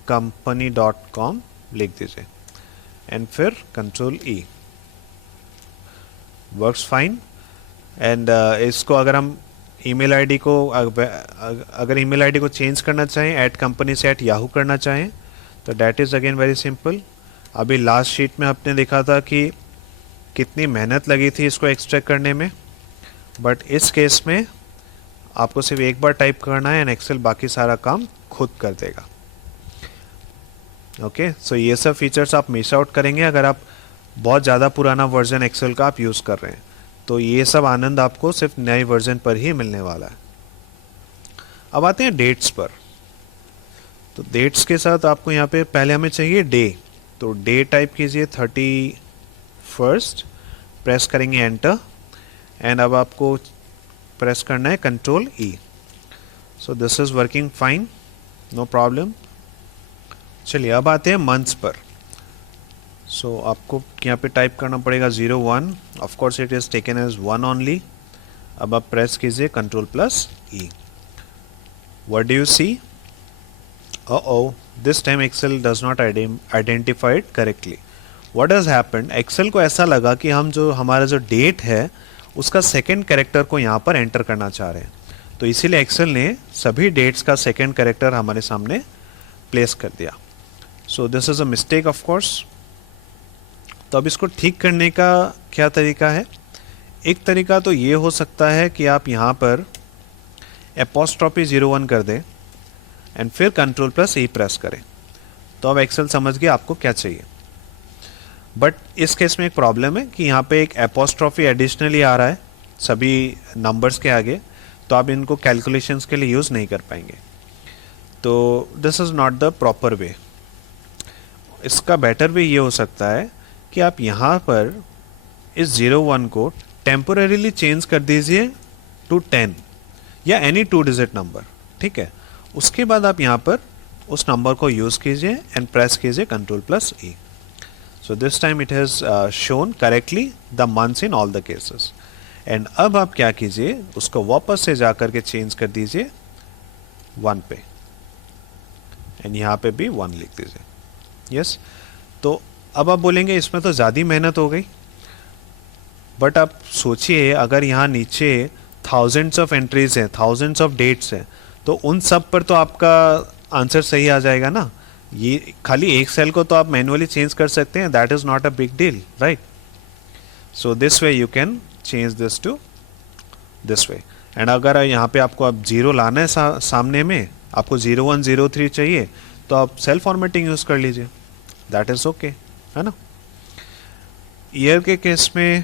@company.com लिख दीजिए एंड फिर control E, works fine. And इसको अगर हम ईमेल आईडी को अगर ईमेल आईडी को चेंज करना चाहें, @company से @yahoo करना चाहें, तो that is again very simple. अभी लास्ट शीट में आपने देखा था कि कितनी मेहनत लगी थी इसको एक्सट्रैक्ट करने में, बट इस केस में आपको सिर्फ एक बार टाइप करना है एंड एक्सेल बाकी सारा काम खुद कर देगा। ओके, सो ये सब फीचर्स आप मिस आउट करेंगे अगर आप बहुत ज़्यादा पुराना वर्जन एक्सेल का आप यूज़ कर रहे हैं। तो ये सब आनंद आपको सिर्फ नए वर्जन पर ही मिलने वाला है। अब आते हैं डेट्स पर। तो डेट्स के साथ आपको यहाँ पे पहले हमें चाहिए डे, तो डे टाइप कीजिए 31st, प्रेस करेंगे एंटर, एंड अब आपको प्रेस करना है control E. So this is working fine, no problem. चलिए अब आते हैं मंथ्स पर। सो आपको यहाँ पे टाइप करना पड़ेगा 01, of course it is taken as 1 only. अब आप प्रेस कीजिए control plus E. What do you see? This time Excel does not identify it correctly. What has happened, Excel को ऐसा लगा कि हम जो हमारा जो डेट है उसका सेकेंड कैरेक्टर को यहाँ पर एंटर करना चाह रहे हैं, तो इसीलिए एक्सेल ने सभी डेट्स का सेकेंड कैरेक्टर हमारे सामने प्लेस कर दिया। सो this is a mistake of course. तो अब इसको ठीक करने का क्या तरीका है? एक तरीका तो ये हो सकता है कि आप यहाँ पर एपोस्ट्रॉफी 01 कर दें एंड फिर कंट्रोल प्लस ई प्रेस करें, तो अब एक्सेल समझ गया आपको क्या चाहिए। बट इस केस में एक प्रॉब्लम है कि यहाँ पे एक एपोस्ट्रॉफी एडिशनली आ रहा है सभी नंबर्स के आगे, तो आप इनको कैलकुलेशंस के लिए यूज़ नहीं कर पाएंगे। तो this is not the proper way. इसका बेटर वे ये हो सकता है कि आप यहाँ पर इस 01 को टेम्पोरेरीली चेंज कर दीजिए टू 10 या एनी 2 डिजिट नंबर, ठीक है। उसके बाद आप यहाँ पर उस नंबर को यूज़ कीजिए एंड प्रेस कीजिए control plus E. So this time it has shown correctly the months in all the cases. And अब आप क्या कीजिए, उसको वापस से जाकर के चेंज कर दीजिए 1 पे, एंड यहाँ पे भी 1 लिख दीजिए. यस, तो अब आप बोलेंगे इसमें तो ज़्यादा मेहनत हो गई, बट आप सोचिए अगर यहाँ नीचे थाउजेंड्स ऑफ एंट्रीज हैं, थाउजेंड्स ऑफ डेट्स हैं, तो उन सब पर तो आपका आंसर सही आ जाएगा ना. ये खाली एक सेल को तो आप मैनुअली चेंज कर सकते हैं, that is not a big deal, right. So this way you can change this to this way. And अगर यहाँ पे आपको अब 0 लाना है सामने में, आपको 0103 चाहिए, तो आप सेल फॉर्मेटिंग यूज़ कर लीजिए, दैट इज़ ओके, है ना. ईयर के केस में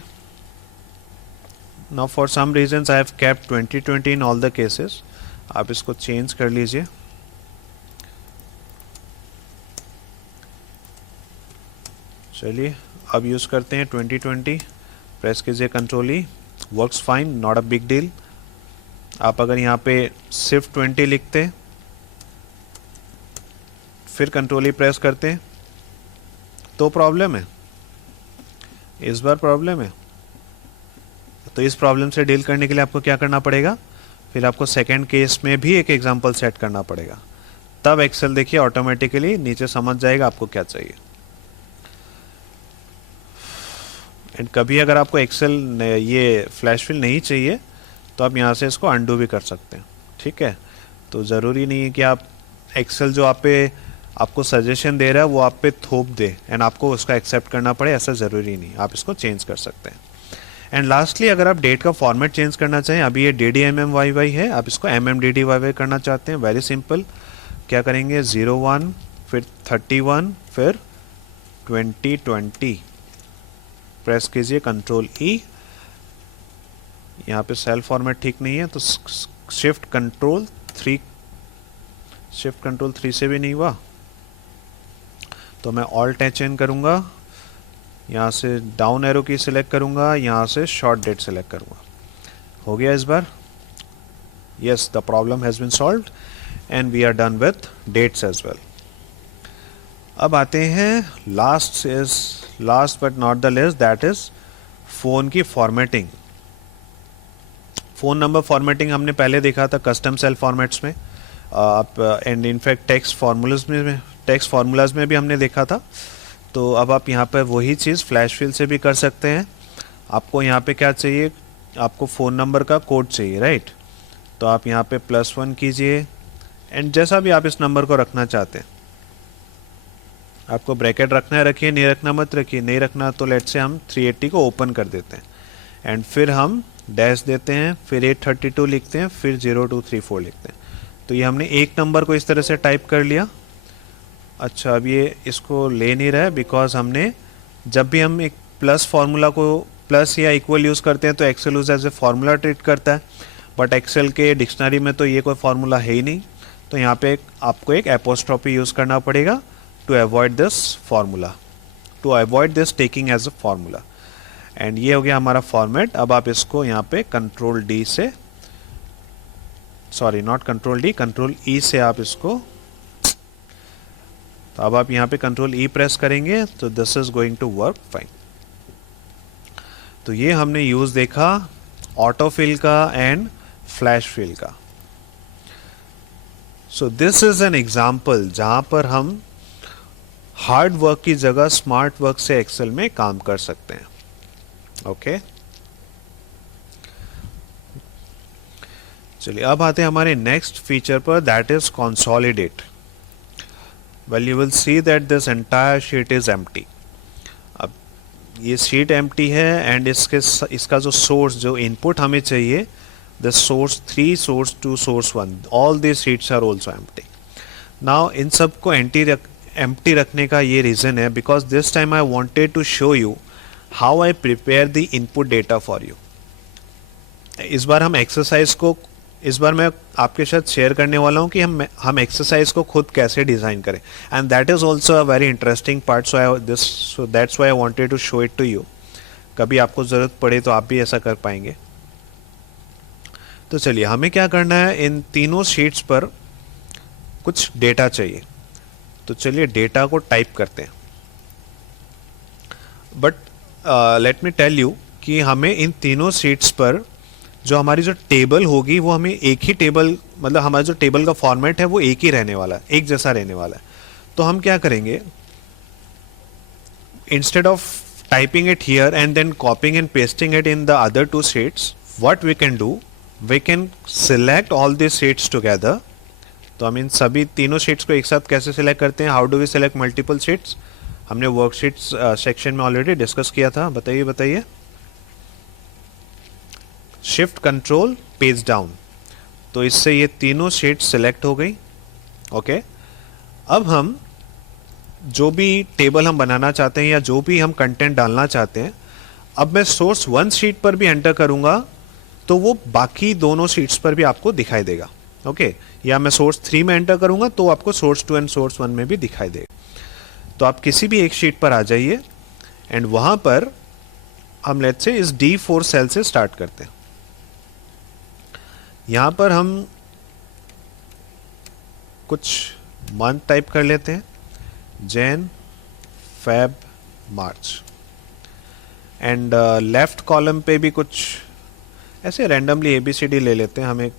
now for some reasons I have kept 2020 in all the cases. आप इसको चेंज कर लीजिए. चलिए अब यूज़ करते हैं 2020. प्रेस कीजिए control E, works fine, not a big deal. आप अगर यहाँ पे सिर्फ 20 लिखते, फिर कंट्रोल ई प्रेस करते हैं, तो प्रॉब्लम है, इस बार प्रॉब्लम है. तो इस प्रॉब्लम से डील करने के लिए आपको क्या करना पड़ेगा, फिर आपको सेकेंड केस में भी एक एग्जांपल सेट करना पड़ेगा. तब एक्सेल देखिए ऑटोमेटिकली नीचे समझ जाएगा आपको क्या चाहिए. एंड कभी अगर आपको एक्सेल ये फ्लैश फिल नहीं चाहिए, तो आप यहाँ से इसको अंडू भी कर सकते हैं, ठीक है. तो ज़रूरी नहीं है कि आप एक्सेल जो आपको सजेशन दे रहा है वो आप पे थोप दे एंड आपको उसका एक्सेप्ट करना पड़े, ऐसा ज़रूरी नहीं. आप इसको चेंज कर सकते हैं. एंड लास्टली अगर आप डेट का फॉर्मेट चेंज करना चाहें, अभी ये DDMMYY है, आप इसको MMDDYY करना चाहते हैं, वेरी सिंपल. क्या करेंगे, 01 फिर 31 फिर 2020, प्रेस कीजिए कंट्रोल ई. यहाँ पे सेल फॉर्मेट ठीक नहीं है, तो शिफ्ट कंट्रोल 3 से भी नहीं हुआ, तो मैं ऑल्ट एच एन करूँगा, यहाँ से डाउन एरो की सिलेक्ट करूँगा, यहाँ से शॉर्ट डेट सिलेक्ट करूँगा. हो गया इस बार. Yes, the problem has been solved and we are done with dates as well. अब आते हैं last but not the least, that is phone की फॉर्मेटिंग. फ़ोन नंबर फॉर्मेटिंग हमने पहले देखा था कस्टम सेल फॉर्मेट्स में, आप एंड इनफैक्ट टेक्स्ट फार्मूलाज में भी हमने देखा था. तो अब आप यहाँ पर वही चीज़ फ्लैश फिल से भी कर सकते हैं. आपको यहाँ पे क्या चाहिए, आपको फ़ोन नंबर का कोड चाहिए, राइट. तो आप यहाँ पे +1 कीजिए, एंड जैसा भी आप इस नंबर को रखना चाहते हैं, आपको ब्रैकेट रखना है रखिए, नहीं रखना मत रखिए. नहीं रखना तो लेट से हम 380 को ओपन कर देते हैं, एंड फिर हम डैश देते हैं, फिर 832 लिखते हैं, फिर 0234 लिखते हैं. तो ये हमने एक नंबर को इस तरह से टाइप कर लिया. अच्छा, अब ये इसको ले नहीं रहा है, बिकॉज हमने जब भी हम एक प्लस फार्मूला को प्लस या इक्वल यूज़ करते हैं तो Excel use as a formula treat करता है, बट एक्सेल के डिक्शनरी में तो ये कोई फार्मूला है ही नहीं. तो यहाँ पे आपको एक एपोस्ट्रॉफी यूज़ करना पड़ेगा to avoid this formula, to avoid this taking as a formula. And ये हो गया हमारा फॉर्मेट. अब आप इसको यहाँ पे कंट्रोल डी से, sorry not control D, control ई से आप इसको, तो अब आप यहाँ पे कंट्रोल ई प्रेस करेंगे तो this is going to work fine. तो ये हमने यूज़ देखा ऑटो फिल का एंड फ्लैश फिल का. So this is an example जहाँ पर हम हार्ड वर्क की जगह स्मार्ट वर्क से एक्सेल में काम कर सकते हैं. ओके, चलिए अब आते हैं हमारे नेक्स्ट फीचर पर, that is consolidate. Well you will see that this entire sheet is empty. अब ये शीट एम्प्टी है एंड इसका जो सोर्स, जो इनपुट हमें चाहिए, the source 3, source 2, source 1, all this sheets are also empty. Now इन सब को एम्प्टी रखने का ये रीज़न है because this time I wanted to show you how I prepare the input data for you. इस बार मैं आपके साथ शेयर करने वाला हूँ कि हम एक्सरसाइज को खुद कैसे डिज़ाइन करें, and that is also a very interesting part. So that's why I wanted to show it to you. कभी आपको ज़रूरत पड़े तो आप भी ऐसा कर पाएंगे. तो चलिए हमें क्या करना है, इन तीनों शीट्स पर कुछ डेटा चाहिए. तो चलिए डेटा को टाइप करते हैं. But let me tell you कि हमें इन तीनों शीट्स पर जो हमारी जो टेबल होगी वो हमें एक ही टेबल, मतलब हमारा जो टेबल का फॉर्मेट है वो एक ही रहने वाला है, एक जैसा रहने वाला है। तो हम क्या करेंगे, instead of typing it here and then copying and pasting it in the other two sheets, what we can do, we can select all these sheets together. तो हम इन सभी तीनों शीट्स को एक साथ कैसे सिलेक्ट करते हैं, how do we select multiple sheets, हमने वर्कशीट्स सेक्शन में ऑलरेडी डिस्कस किया था। बताइए शिफ्ट कंट्रोल पेज डाउन, तो इससे ये तीनों शीट्स सिलेक्ट हो गई। ओके, अब हम जो भी टेबल हम बनाना चाहते हैं या जो भी हम कंटेंट डालना चाहते हैं, अब मैं सोर्स 1 शीट पर भी एंटर करूंगा तो वो बाकी दोनों शीट्स पर भी आपको दिखाई देगा। ओके, या मैं सोर्स 3 में एंटर करूंगा तो आपको सोर्स 2 एंड सोर्स 1 में भी दिखाई देगा। तो आप किसी भी एक शीट पर आ जाइए एंड वहां पर हम लेट्स से इस D4 सेल से स्टार्ट करते हैं। यहां पर हम कुछ मंथ टाइप कर लेते हैं, Jain, Feb, March, and left column पे भी कुछ ऐसे रैंडमली ABCD ले लेते हैं। हमें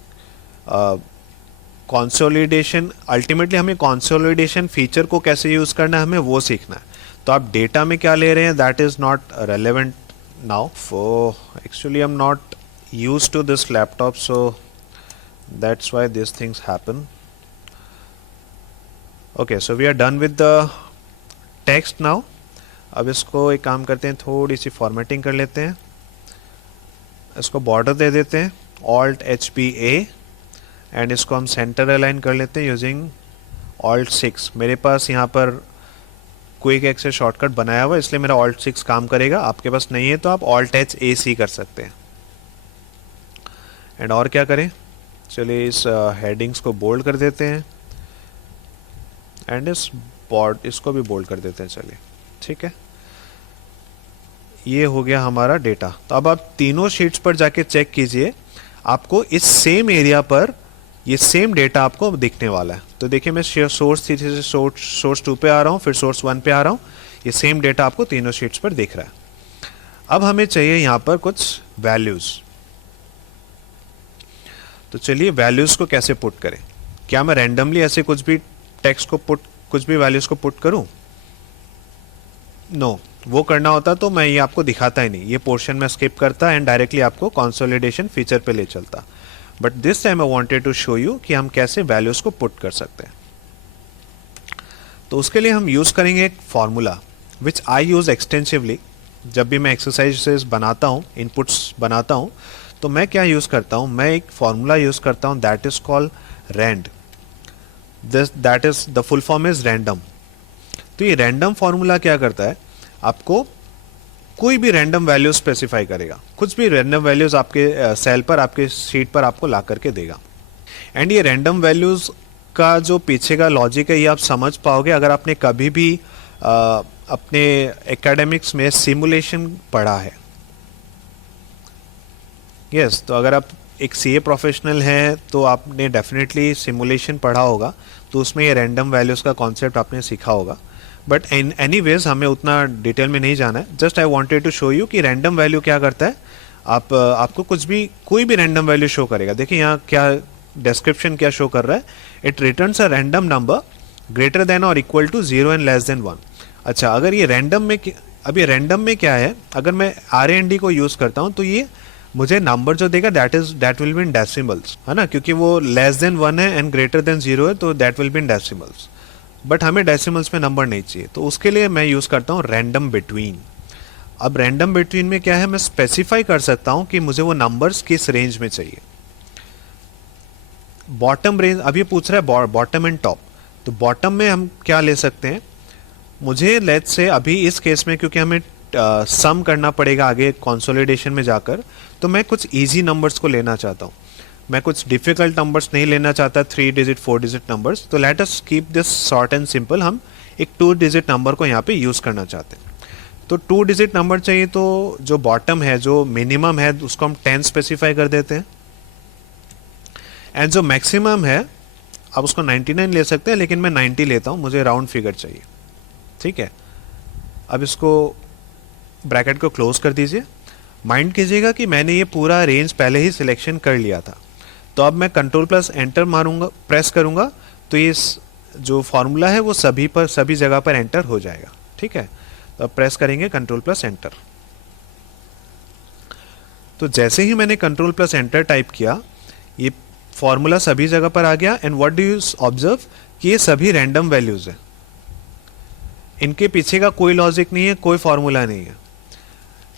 कंसोलिडेशन, अल्टीमेटली हमें कंसोलिडेशन फीचर को कैसे यूज़ करना है हमें वो सीखना है। तो आप डेटा में क्या ले रहे हैं that is not relevant now, for actually I am not used to this laptop, so that's why this things happen. Okay, so we are done with the text now. अब इसको एक काम करते हैं, थोड़ी सी फॉर्मेटिंग कर लेते हैं, इसको बॉर्डर दे देते हैं Alt HPA एंड इसको हम सेंटर अलाइन कर लेते हैं यूजिंग Alt 6। मेरे पास यहाँ पर क्विक एक्सेस शॉर्टकट बनाया हुआ है इसलिए मेरा Alt 6 काम करेगा, आपके पास नहीं है तो आप Alt HAC कर सकते हैं। एंड और क्या करें, चलिए इस हेडिंग्स को बोल्ड कर देते हैं एंड इस इसको भी बोल्ड कर देते हैं। चलिए ठीक है, ये हो गया हमारा डेटा। तो अब आप तीनों शीट्स पर जाके चेक कीजिए, आपको इस सेम एरिया पर ये सेम डेटा आपको दिखने वाला है। तो देखिए मैं सोर्स 3 से सोर्स 2 पे आ रहा हूँ, फिर सोर्स 1 पे आ रहा हूँ, ये सेम डेटा आपको तीनों शीट्स पर दिख रहा है। अब हमें चाहिए यहाँ पर कुछ वैल्यूज़, तो चलिए वैल्यूज़ को कैसे पुट करें। क्या मैं रैंडमली ऐसे कुछ भी टेक्स्ट को कुछ भी वैल्यूज़ को पुट करूँ? नो, वो करना होता तो मैं ये आपको दिखाता ही नहीं, ये पोर्शन में स्किप करता एंड डायरेक्टली आपको कंसोलिडेशन फीचर पे ले चलता। But this time I wanted to show you कि हम कैसे वैल्यूज़ को पुट कर सकते हैं। तो उसके लिए हम यूज़ करेंगे एक formula which I use extensively. जब भी मैं एक्सरसाइजेस बनाता हूँ, इनपुट्स बनाता हूँ, तो मैं क्या यूज़ करता हूँ, मैं एक फॉर्मूला यूज़ करता हूँ that is called rand. That is the full form is random. तो ये रैंडम फॉर्मूला क्या करता है, आपको कोई भी रैंडम वैल्यू स्पेसिफाई करेगा, कुछ भी रैंडम वैल्यूज आपके सेल पर, आपके शीट पर आपको ला करके देगा। एंड ये रैंडम वैल्यूज का जो पीछे का लॉजिक है ये आप समझ पाओगे अगर आपने कभी भी अपने एकेडमिक्स में सिमुलेशन पढ़ा है। यस, तो अगर आप एक CA प्रोफेशनल हैं तो आपने डेफिनेटली सिमुलेशन पढ़ा होगा, तो उसमें ये रैंडम वैल्यूज़ का कॉन्सेप्ट आपने सीखा होगा। बट एनीवेज हमें उतना डिटेल में नहीं जाना है, just I wanted to show you कि रैंडम वैल्यू क्या करता है। आपको कोई भी रैंडम वैल्यू शो करेगा। देखिए यहाँ क्या डिस्क्रिप्शन क्या शो कर रहा है, it returns a random number greater than और equal to 0 and less than 1। अच्छा, अगर ये रैंडम में, अब ये रैंडम में क्या है, अगर मैं RAND को यूज़ करता हूँ तो ये मुझे नंबर जो देगा that will be in decimals, है ना, क्योंकि वो लेस देन 1 है एंड ग्रेटर देन 0 है, तो that will be in decimals. But हमें डेसिमल्स में नंबर नहीं चाहिए, तो उसके लिए मैं यूज़ करता हूँ रैंडम बिटवीन। अब रैंडम बिटवीन में क्या है, मैं स्पेसिफाई कर सकता हूँ कि मुझे वो नंबर्स किस रेंज में चाहिए। बॉटम रेंज, अब ये पूछ रहा है बॉटम एंड टॉप, तो बॉटम में हम क्या ले सकते हैं, मुझे लेट्स से अभी इस केस में क्योंकि हमें सम करना पड़ेगा आगे कंसोलिडेशन में जाकर, तो मैं कुछ इजी नंबर्स को लेना चाहता हूँ, मैं कुछ डिफिकल्ट नंबर्स नहीं लेना चाहता, 3 डिजिट 4 डिजिट नंबर्स। तो let us keep this short and simple, हम एक 2 डिजिट नंबर को यहाँ पे यूज़ करना चाहते हैं। तो 2 डिजिट नंबर चाहिए, तो जो बॉटम है, जो मिनिमम है, उसको हम 10 स्पेसिफाई कर देते हैं, एंड जो मैक्सिमम है आप उसको 99 ले सकते हैं, लेकिन मैं 90 लेता हूँ, मुझे राउंड फिगर चाहिए। ठीक है, अब इसको ब्रैकेट को क्लोज कर दीजिए। माइंड कीजिएगा कि मैंने ये पूरा रेंज पहले ही सिलेक्शन कर लिया था। तो अब मैं कंट्रोल प्लस एंटर मारूंगा, प्रेस करूंगा, तो ये जो फॉर्मूला है वो सभी जगह पर एंटर हो जाएगा। ठीक है, तो अब प्रेस करेंगे कंट्रोल प्लस एंटर। तो जैसे ही मैंने कंट्रोल प्लस एंटर टाइप किया, ये फॉर्मूला सभी जगह पर आ गया। And what do you observe कि ये सभी रैंडम वैल्यूज हैं, इनके पीछे का कोई लॉजिक नहीं है, कोई फॉर्मूला नहीं है।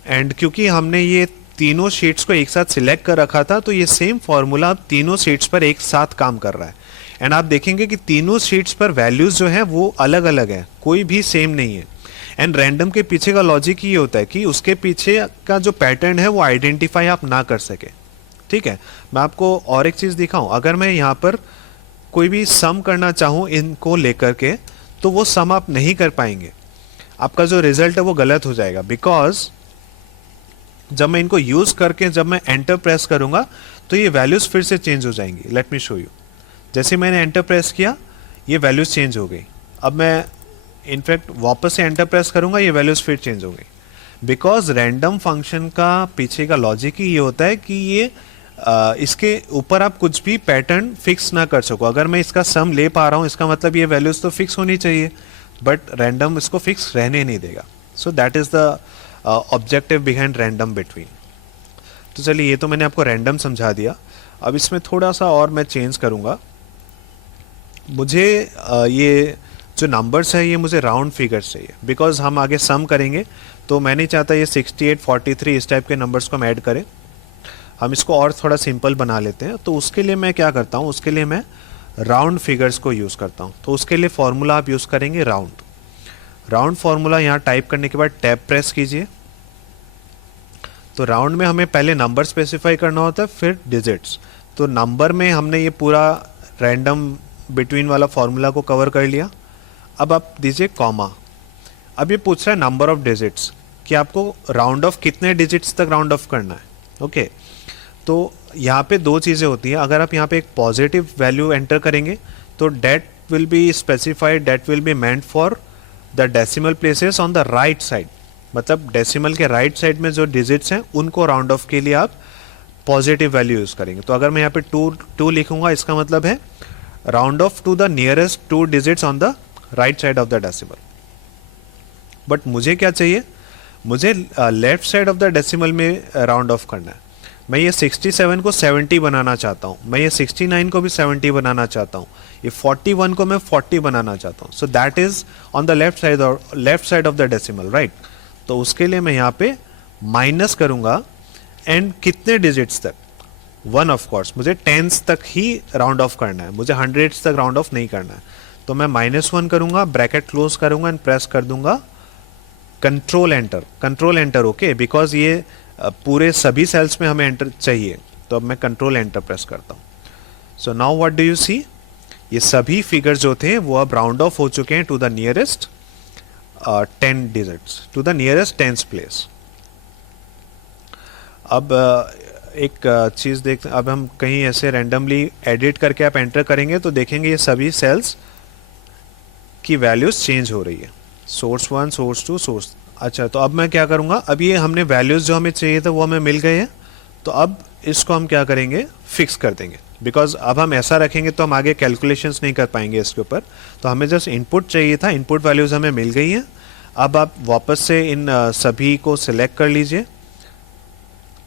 एंड क्योंकि हमने ये तीनों शीट्स को एक साथ सिलेक्ट कर रखा था, तो ये सेम फॉर्मूला अब तीनों शीट्स पर एक साथ काम कर रहा है। एंड आप देखेंगे कि तीनों शीट्स पर वैल्यूज जो है वो अलग अलग है, कोई भी सेम नहीं है। एंड रैंडम के पीछे का लॉजिक ये होता है कि उसके पीछे का जो पैटर्न है वो आइडेंटिफाई आप ना कर सके। ठीक है, मैं आपको और एक चीज दिखाऊं, अगर मैं यहाँ पर कोई भी सम करना चाहूँ इनको लेकर के, तो वो सम आप नहीं कर पाएंगे, आपका जो रिजल्ट है वो गलत हो जाएगा। बिकॉज जब मैं इनको यूज करके जब मैं एंटर प्रेस करूंगा तो ये वैल्यूज फिर से चेंज हो जाएंगी। Late me show you. जैसे मैंने एंटर प्रेस किया, ये वैल्यूज चेंज हो गई। अब मैं इनफैक्ट वापस से एंटर प्रेस करूंगा, ये वैल्यूज फिर चेंज हो गई। बिकॉज रैंडम फंक्शन का पीछे का लॉजिक ही ये होता है कि ये इसके ऊपर आप कुछ भी पैटर्न फिक्स ना कर सको। अगर मैं इसका सम ले पा रहा हूँ, इसका मतलब ये वैल्यूज तो फिक्स होनी चाहिए, बट रैंडम इसको फिक्स रहने नहीं देगा। सो that is the objective behind random between. तो चलिए, ये तो मैंने आपको रैंडम समझा दिया। अब इसमें थोड़ा सा और मैं चेंज करूंगा। मुझे ये जो नंबर्स है ये मुझे राउंड फिगर्स चाहिए, बिकॉज हम आगे सम करेंगे। तो मैं नहीं चाहता ये 68, 43 इस टाइप के नंबर्स को हम ऐड करें। हम इसको और थोड़ा सिंपल बना लेते हैं। तो उसके लिए मैं क्या करता हूँ, उसके लिए मैं राउंड फिगर्स को यूज़ करता हूँ। तो उसके लिए फॉर्मूला आप यूज़ करेंगे राउंड। राउंड फॉर्मूला यहाँ टाइप करने के बाद टैब प्रेस कीजिए। तो राउंड में हमें पहले नंबर स्पेसिफाई करना होता है, फिर डिजिट्स। तो नंबर में हमने ये पूरा रैंडम बिटवीन वाला फॉर्मूला को कवर कर लिया। अब आप दीजिए कॉमा। अब ये पूछ रहा है नंबर ऑफ डिजिट्स, कि आपको राउंड ऑफ कितने डिजिट्स तक राउंड ऑफ करना है। ओके, तो यहाँ पे दो चीज़ें होती हैं। अगर आप यहाँ पे एक पॉजिटिव वैल्यू एंटर करेंगे तो that will be specified, that will be meant for the decimal places on the right side. मतलब डेसिमल के राइट साइड में जो डिजिट्स हैं उनको राउंड ऑफ के लिए आप पॉजिटिव वैल्यू यूज़ करेंगे। तो अगर मैं यहाँ पे टू लिखूंगा, इसका मतलब है round off to the nearest 2 digits on the right side of the decimal. But मुझे क्या चाहिए, मुझे left side of the decimal में राउंड ऑफ करना है। मैं ये 67 को 70 बनाना चाहता हूँ, मैं ये 69 को भी 70 बनाना चाहता हूँ, ये 41 को मैं 40 बनाना चाहता हूँ। सो that is on the left side of the decimal, right. तो उसके लिए मैं यहाँ पे माइनस करूंगा। एंड कितने डिजिट्स तक, 1 ऑफ कोर्स, मुझे टेंस तक ही राउंड ऑफ करना है, मुझे हंड्रेड्स तक राउंड ऑफ नहीं करना है। तो मैं -1 करूंगा, ब्रैकेट क्लोज करूंगा एंड प्रेस कर दूंगा कंट्रोल एंटर। ओके, बिकॉज ये पूरे सभी सेल्स में हमें एंटर चाहिए। तो अब मैं कंट्रोल एंटर प्रेस करता हूँ। So now what do you see, ये सभी फिगर्स जो थे वो अब राउंड ऑफ हो चुके हैं to the nearest 10 digits, to the nearest 10th place. अब एक चीज़ देखते हैं, अब हम कहीं ऐसे रैंडमली एडिट करके आप एंटर करेंगे तो देखेंगे ये सभी सेल्स की वैल्यूज चेंज हो रही है। Source 1, source 2, source. अच्छा, तो अब मैं क्या करूँगा, अब ये हमने वैल्यूज़ जो हमें चाहिए थे वो हमें मिल गए हैं। तो अब इसको हम क्या करेंगे, फिक्स कर देंगे। बिकॉज अब हम ऐसा रखेंगे तो हम आगे कैलकुलेशंस नहीं कर पाएंगे इसके ऊपर। तो हमें जस्ट इनपुट चाहिए था, इनपुट वैल्यूज़ हमें मिल गई हैं। अब आप वापस से इन सभी को सिलेक्ट कर लीजिए।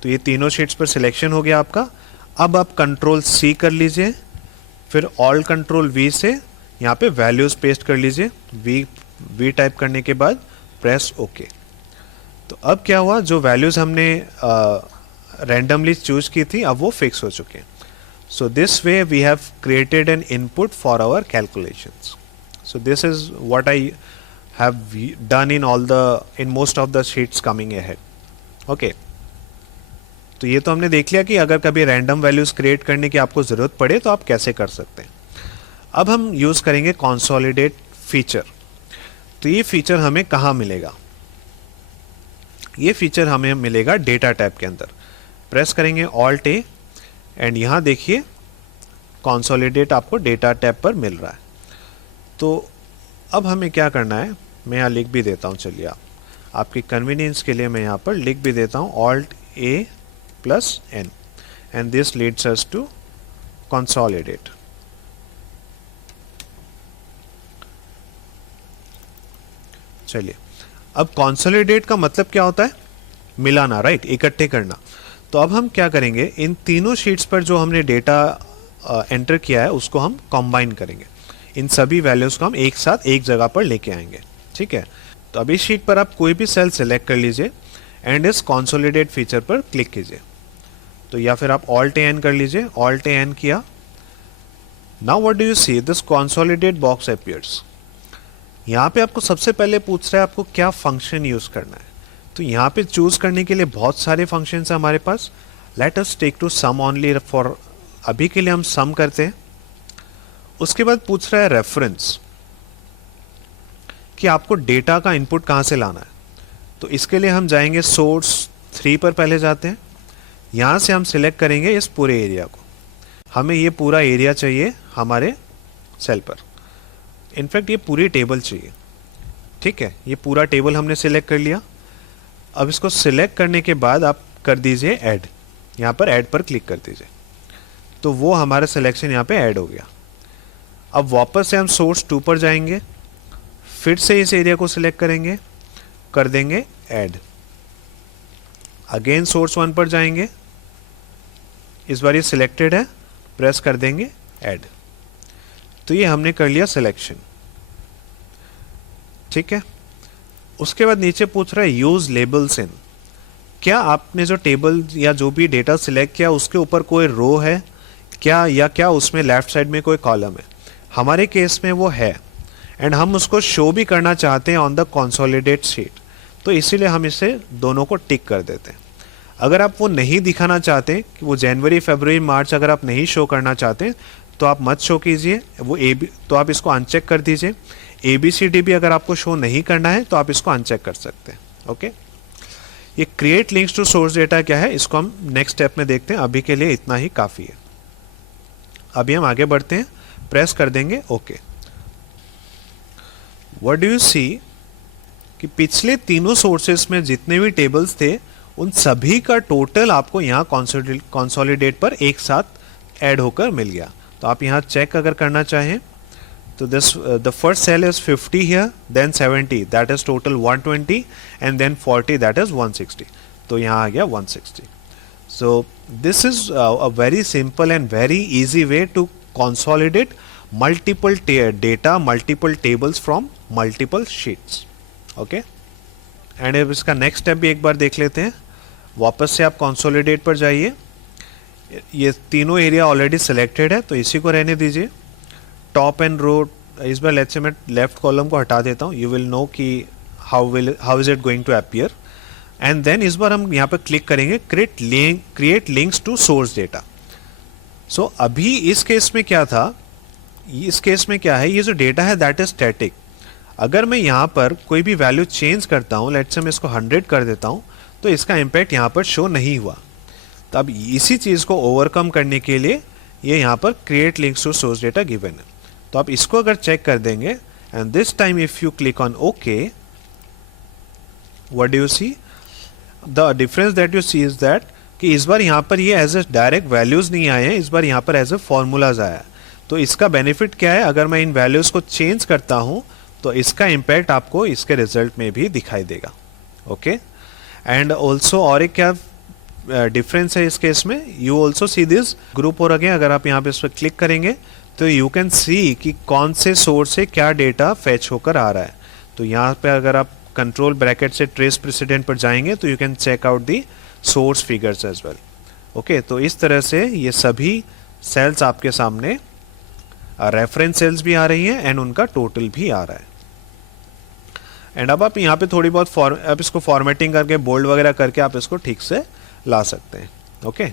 तो ये तीनों शीट्स पर सिलेक्शन हो गया आपका। अब आप कंट्रोल C कर लीजिए, फिर ऑल कंट्रोल V से यहाँ पे वैल्यूज़ पेस्ट कर लीजिए। V टाइप करने के बाद प्रेस ओके। तो अब क्या हुआ, जो वैल्यूज़ हमने रैंडमली चूज की थी अब वो फिक्स हो चुके हैं। So this way we have created an input for our calculations. So this is what I have done in most of the sheets coming ahead. Okay, तो ये तो हमने देख लिया कि अगर कभी रैंडम वैल्यूज क्रिएट करने की आपको ज़रूरत पड़े तो आप कैसे कर सकते हैं। अब हम यूज़ करेंगे कंसोलिडेट फीचर। तो ये फीचर हमें कहाँ मिलेगा, ये फीचर हमें मिलेगा डेटा टैब के अंदर। प्रेस करेंगे ऑल्ट A एंड यहाँ देखिए कंसोलिडेट आपको डेटा टैब पर मिल रहा है। तो अब हमें क्या करना है, मैं यहाँ लिख भी देता हूँ, चलिए आप आपकी कन्वीनियंस के लिए मैं यहाँ पर लिख भी देता हूँ Alt+N and this leads us to consolidate. चलिए, अब कंसोलिडेट का मतलब क्या होता है? मिलाना, राइट, इकट्ठे करना। तो अब हम क्या करेंगे, इन तीनों शीट्स पर जो हमने डेटा एंटर किया है उसको हम कंबाइन करेंगे, इन सभी वैल्यूज को हम एक साथ एक जगह पर लेके आएंगे। ठीक है, तो अब इस शीट पर आप कोई भी सेल सेलेक्ट कर लीजिए एंड इस कंसोलिडेट फीचर पर क्लिक कीजिए। तो या फिर आप Alt+N कर लीजिए, Alt+N किया। Now what do you see, this consolidate box appears. यहाँ पे आपको सबसे पहले पूछ रहा है आपको क्या फंक्शन यूज करना है। तो यहाँ पे चूज करने के लिए बहुत सारे फंक्शंस है हमारे पास। Let us take two sum only for, अभी के लिए हम सम करते हैं। उसके बाद पूछ रहा है रेफरेंस, कि आपको डेटा का इनपुट कहाँ से लाना है। तो इसके लिए हम जाएंगे सोर्स 3 पर, पहले जाते हैं। यहाँ से हम सिलेक्ट करेंगे इस पूरे एरिया को, हमें ये पूरा एरिया चाहिए हमारे सेल पर। इनफैक्ट ये पूरी टेबल चाहिए। ठीक है, ये पूरा टेबल हमने सिलेक्ट कर लिया। अब इसको सिलेक्ट करने के बाद आप कर दीजिए ऐड, यहाँ पर ऐड पर क्लिक कर दीजिए, तो वो हमारा सिलेक्शन यहाँ पे ऐड हो गया। अब वापस से हम सोर्स 2 पर जाएंगे, फिर से इस एरिया को सिलेक्ट करेंगे, कर देंगे ऐड। अगेन सोर्स 1 पर जाएंगे, इस बार ये सिलेक्टेड है, प्रेस कर देंगे ऐड। तो ये हमने कर लिया सिलेक्शन। ठीक है, उसके बाद नीचे पूछ रहा है यूज लेबल्स इन। क्या आपने जो टेबल या जो भी डेटा सिलेक्ट किया उसके ऊपर कोई रो है क्या, या क्या उसमें लेफ्ट साइड में कोई कॉलम है? हमारे केस में वो है एंड हम उसको शो भी करना चाहते हैं ऑन द कंसोलिडेट शीट, तो इसीलिए हम इसे दोनों को टिक कर देते हैं। अगर आप वो नहीं दिखाना चाहते कि वो जनवरी, फरवरी, मार्च अगर आप नहीं शो करना चाहते तो आप मत शो कीजिए वो तो आप इसको अनचेक कर दीजिए। ABCD भी अगर आपको शो नहीं करना है तो आप इसको अनचेक कर सकते हैं। ओके, ये create links to source data क्या है, इसको हम नेक्स्ट स्टेप में देखते हैं। अभी के लिए इतना ही काफ़ी है। अभी हम आगे बढ़ते हैं, प्रेस कर देंगे okay. What do you see कि पिछले तीनों सोर्सेस में जितने भी टेबल्स थे उन सभी का टोटल आपको यहाँ कंसोलिडेट पर एक साथ ऐड होकर मिल गया। तो आप यहाँ चेक अगर करना चाहें तो this the first cell is 50 here, then 70, that is total 120, and then 40, that is 160। तो यहाँ आ गया 160। So this is a very simple and very easy way to consolidate multiple data, multiple tables from multiple sheets. Okay, and अब इसका next step भी एक बार देख लेते हैं। वापस से आप कंसोलिडेट पर जाइए, ये तीनों एरिया ऑलरेडी सिलेक्टेड है तो इसी को रहने दीजिए। टॉप एंड रो, इस बार लेट्स से मैं लेफ्ट कॉलम को हटा देता हूँ, यू विल नो कि how is it going to appear. And then इस बार हम यहाँ पर क्लिक करेंगे create links to source data. So अभी इस केस में क्या था, इस केस में क्या है, ये जो डेटा है दैट इज स्टैटिक। अगर मैं यहाँ पर कोई भी वैल्यू चेंज करता हूँ, लेट्स से मैं इसको 100 कर देता हूँ, तो इसका इम्पैक्ट यहाँ पर शो नहीं हुआ। तो अब इसी चीज़ को ओवरकम करने के लिए ये यहाँ पर create links to source data given है। तो आप इसको अगर चेक कर देंगे and this time if you click on okay, what do you see, the difference that you see is that कि इस बार यहाँ पर ये एज ए डायरेक्ट वैल्यूज नहीं आए हैं, इस बार यहाँ पर एज ए फॉर्मूलाज आया है। तो इसका बेनिफिट क्या है, अगर मैं इन वैल्यूज को चेंज करता हूँ तो इसका इम्पैक्ट आपको इसके रिजल्ट में भी दिखाई देगा। ओके, एंड ऑल्सो और एक क्या डिफरेंस है इस केस में, you also see this group. और अगेन अगर आप यहाँ पे इस पर क्लिक करेंगे तो यू कैन सी कि कौन से सोर्स से क्या डेटा फैच होकर आ रहा है। तो यहाँ पे अगर आप कंट्रोल ब्रैकेट से ट्रेस प्रेसिडेंट पर जाएंगे तो you can check out the source figures as well. Okay, तो इस तरह से ये सभी सेल्स आपके सामने रेफरेंस सेल्स भी आ रही हैं एंड उनका टोटल भी आ रहा है। एंड अब आप यहाँ पे थोड़ी बहुत आप इसको फॉर्मेटिंग करके बोल्ड वगैरह करके आप इसको ठीक से ला सकते हैं। Okay,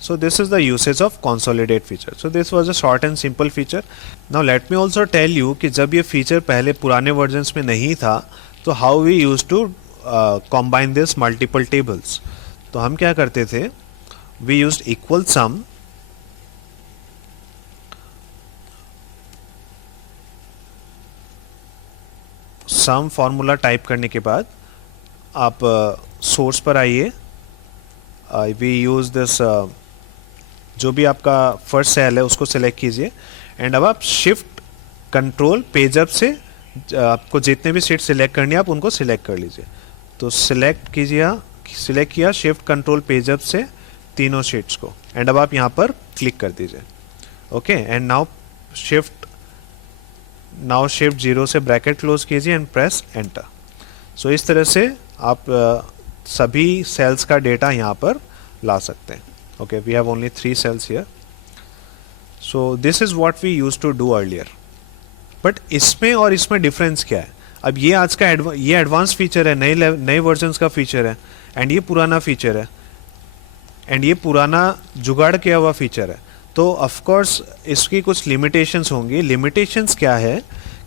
so this is the usage of consolidate feature. So this was a short and simple feature. Now let me also tell you कि जब ये फीचर पहले पुराने वर्जन्स में नहीं था तो how we use to combine this multiple tables. तो हम क्या करते थे, we used equal sum formula type करने के बाद आप सोर्स पर आइए, वी यूज़ दिस, जो भी आपका फर्स्ट सेल है उसको सिलेक्ट कीजिए एंड अब आप शिफ्ट कंट्रोल पेज अप से आपको जितने भी शीट सिलेक्ट करनी है आप उनको सिलेक्ट कर लीजिए। तो सिलेक्ट किया शिफ्ट कंट्रोल पेज अप से तीनों शीट्स को एंड अब आप यहाँ पर क्लिक कर दीजिए। ओके, एंड नाउ शिफ्ट 0 से ब्रैकेट क्लोज कीजिए एंड प्रेस एंटर। सो इस तरह से आप सभी सेल्स का डेटा यहाँ पर ला सकते हैं। Okay, we have only 3 cells here. So this is what we used to do earlier. But इसमें और इसमें डिफरेंस क्या है? अब ये आज का ये एडवांस फीचर है, नए वर्जन्स का फीचर है, एंड ये पुराना फीचर है, एंड ये पुराना जुगाड़ किया हुआ फीचर है। तो ऑफ कोर्स इसकी कुछ लिमिटेशंस होंगी। लिमिटेशंस क्या है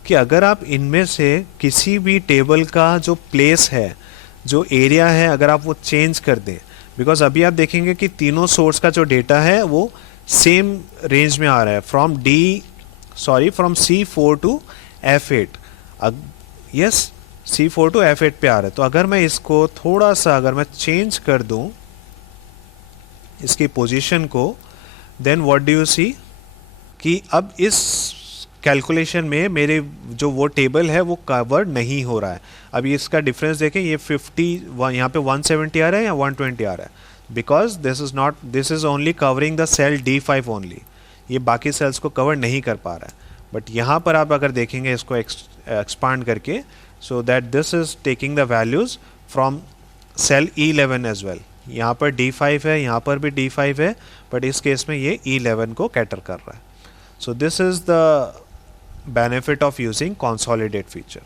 कि अगर आप इनमें से किसी भी टेबल का जो प्लेस है, जो एरिया है, अगर आप वो चेंज कर दें, बिकॉज अभी आप देखेंगे कि तीनों सोर्स का जो डेटा है वो सेम रेंज में आ रहा है, from C4 to F8। Yes, C4 to F8 पे आ रहा है। तो अगर मैं इसको थोड़ा सा अगर मैं चेंज कर दूं इसकी पोजीशन को, then what do you see कि अब इस कैलकुलेशन में मेरे जो वो टेबल है वो कवर नहीं हो रहा है। अब इसका डिफरेंस देखें, ये 50 यहाँ पे 170 आ रहा है या 120 आ रहा है, because this is only covering the cell D5 only, ये बाकी सेल्स को कवर नहीं कर पा रहा है। बट यहाँ पर आप अगर देखेंगे इसको एक्सपांड करके, so that this is taking the values from cell E11 as well. यहाँ पर D5 है, यहाँ पर भी D5 है, बट इस केस में ये E11 को कैटर कर रहा है। So this is the benefit of using consolidate feature.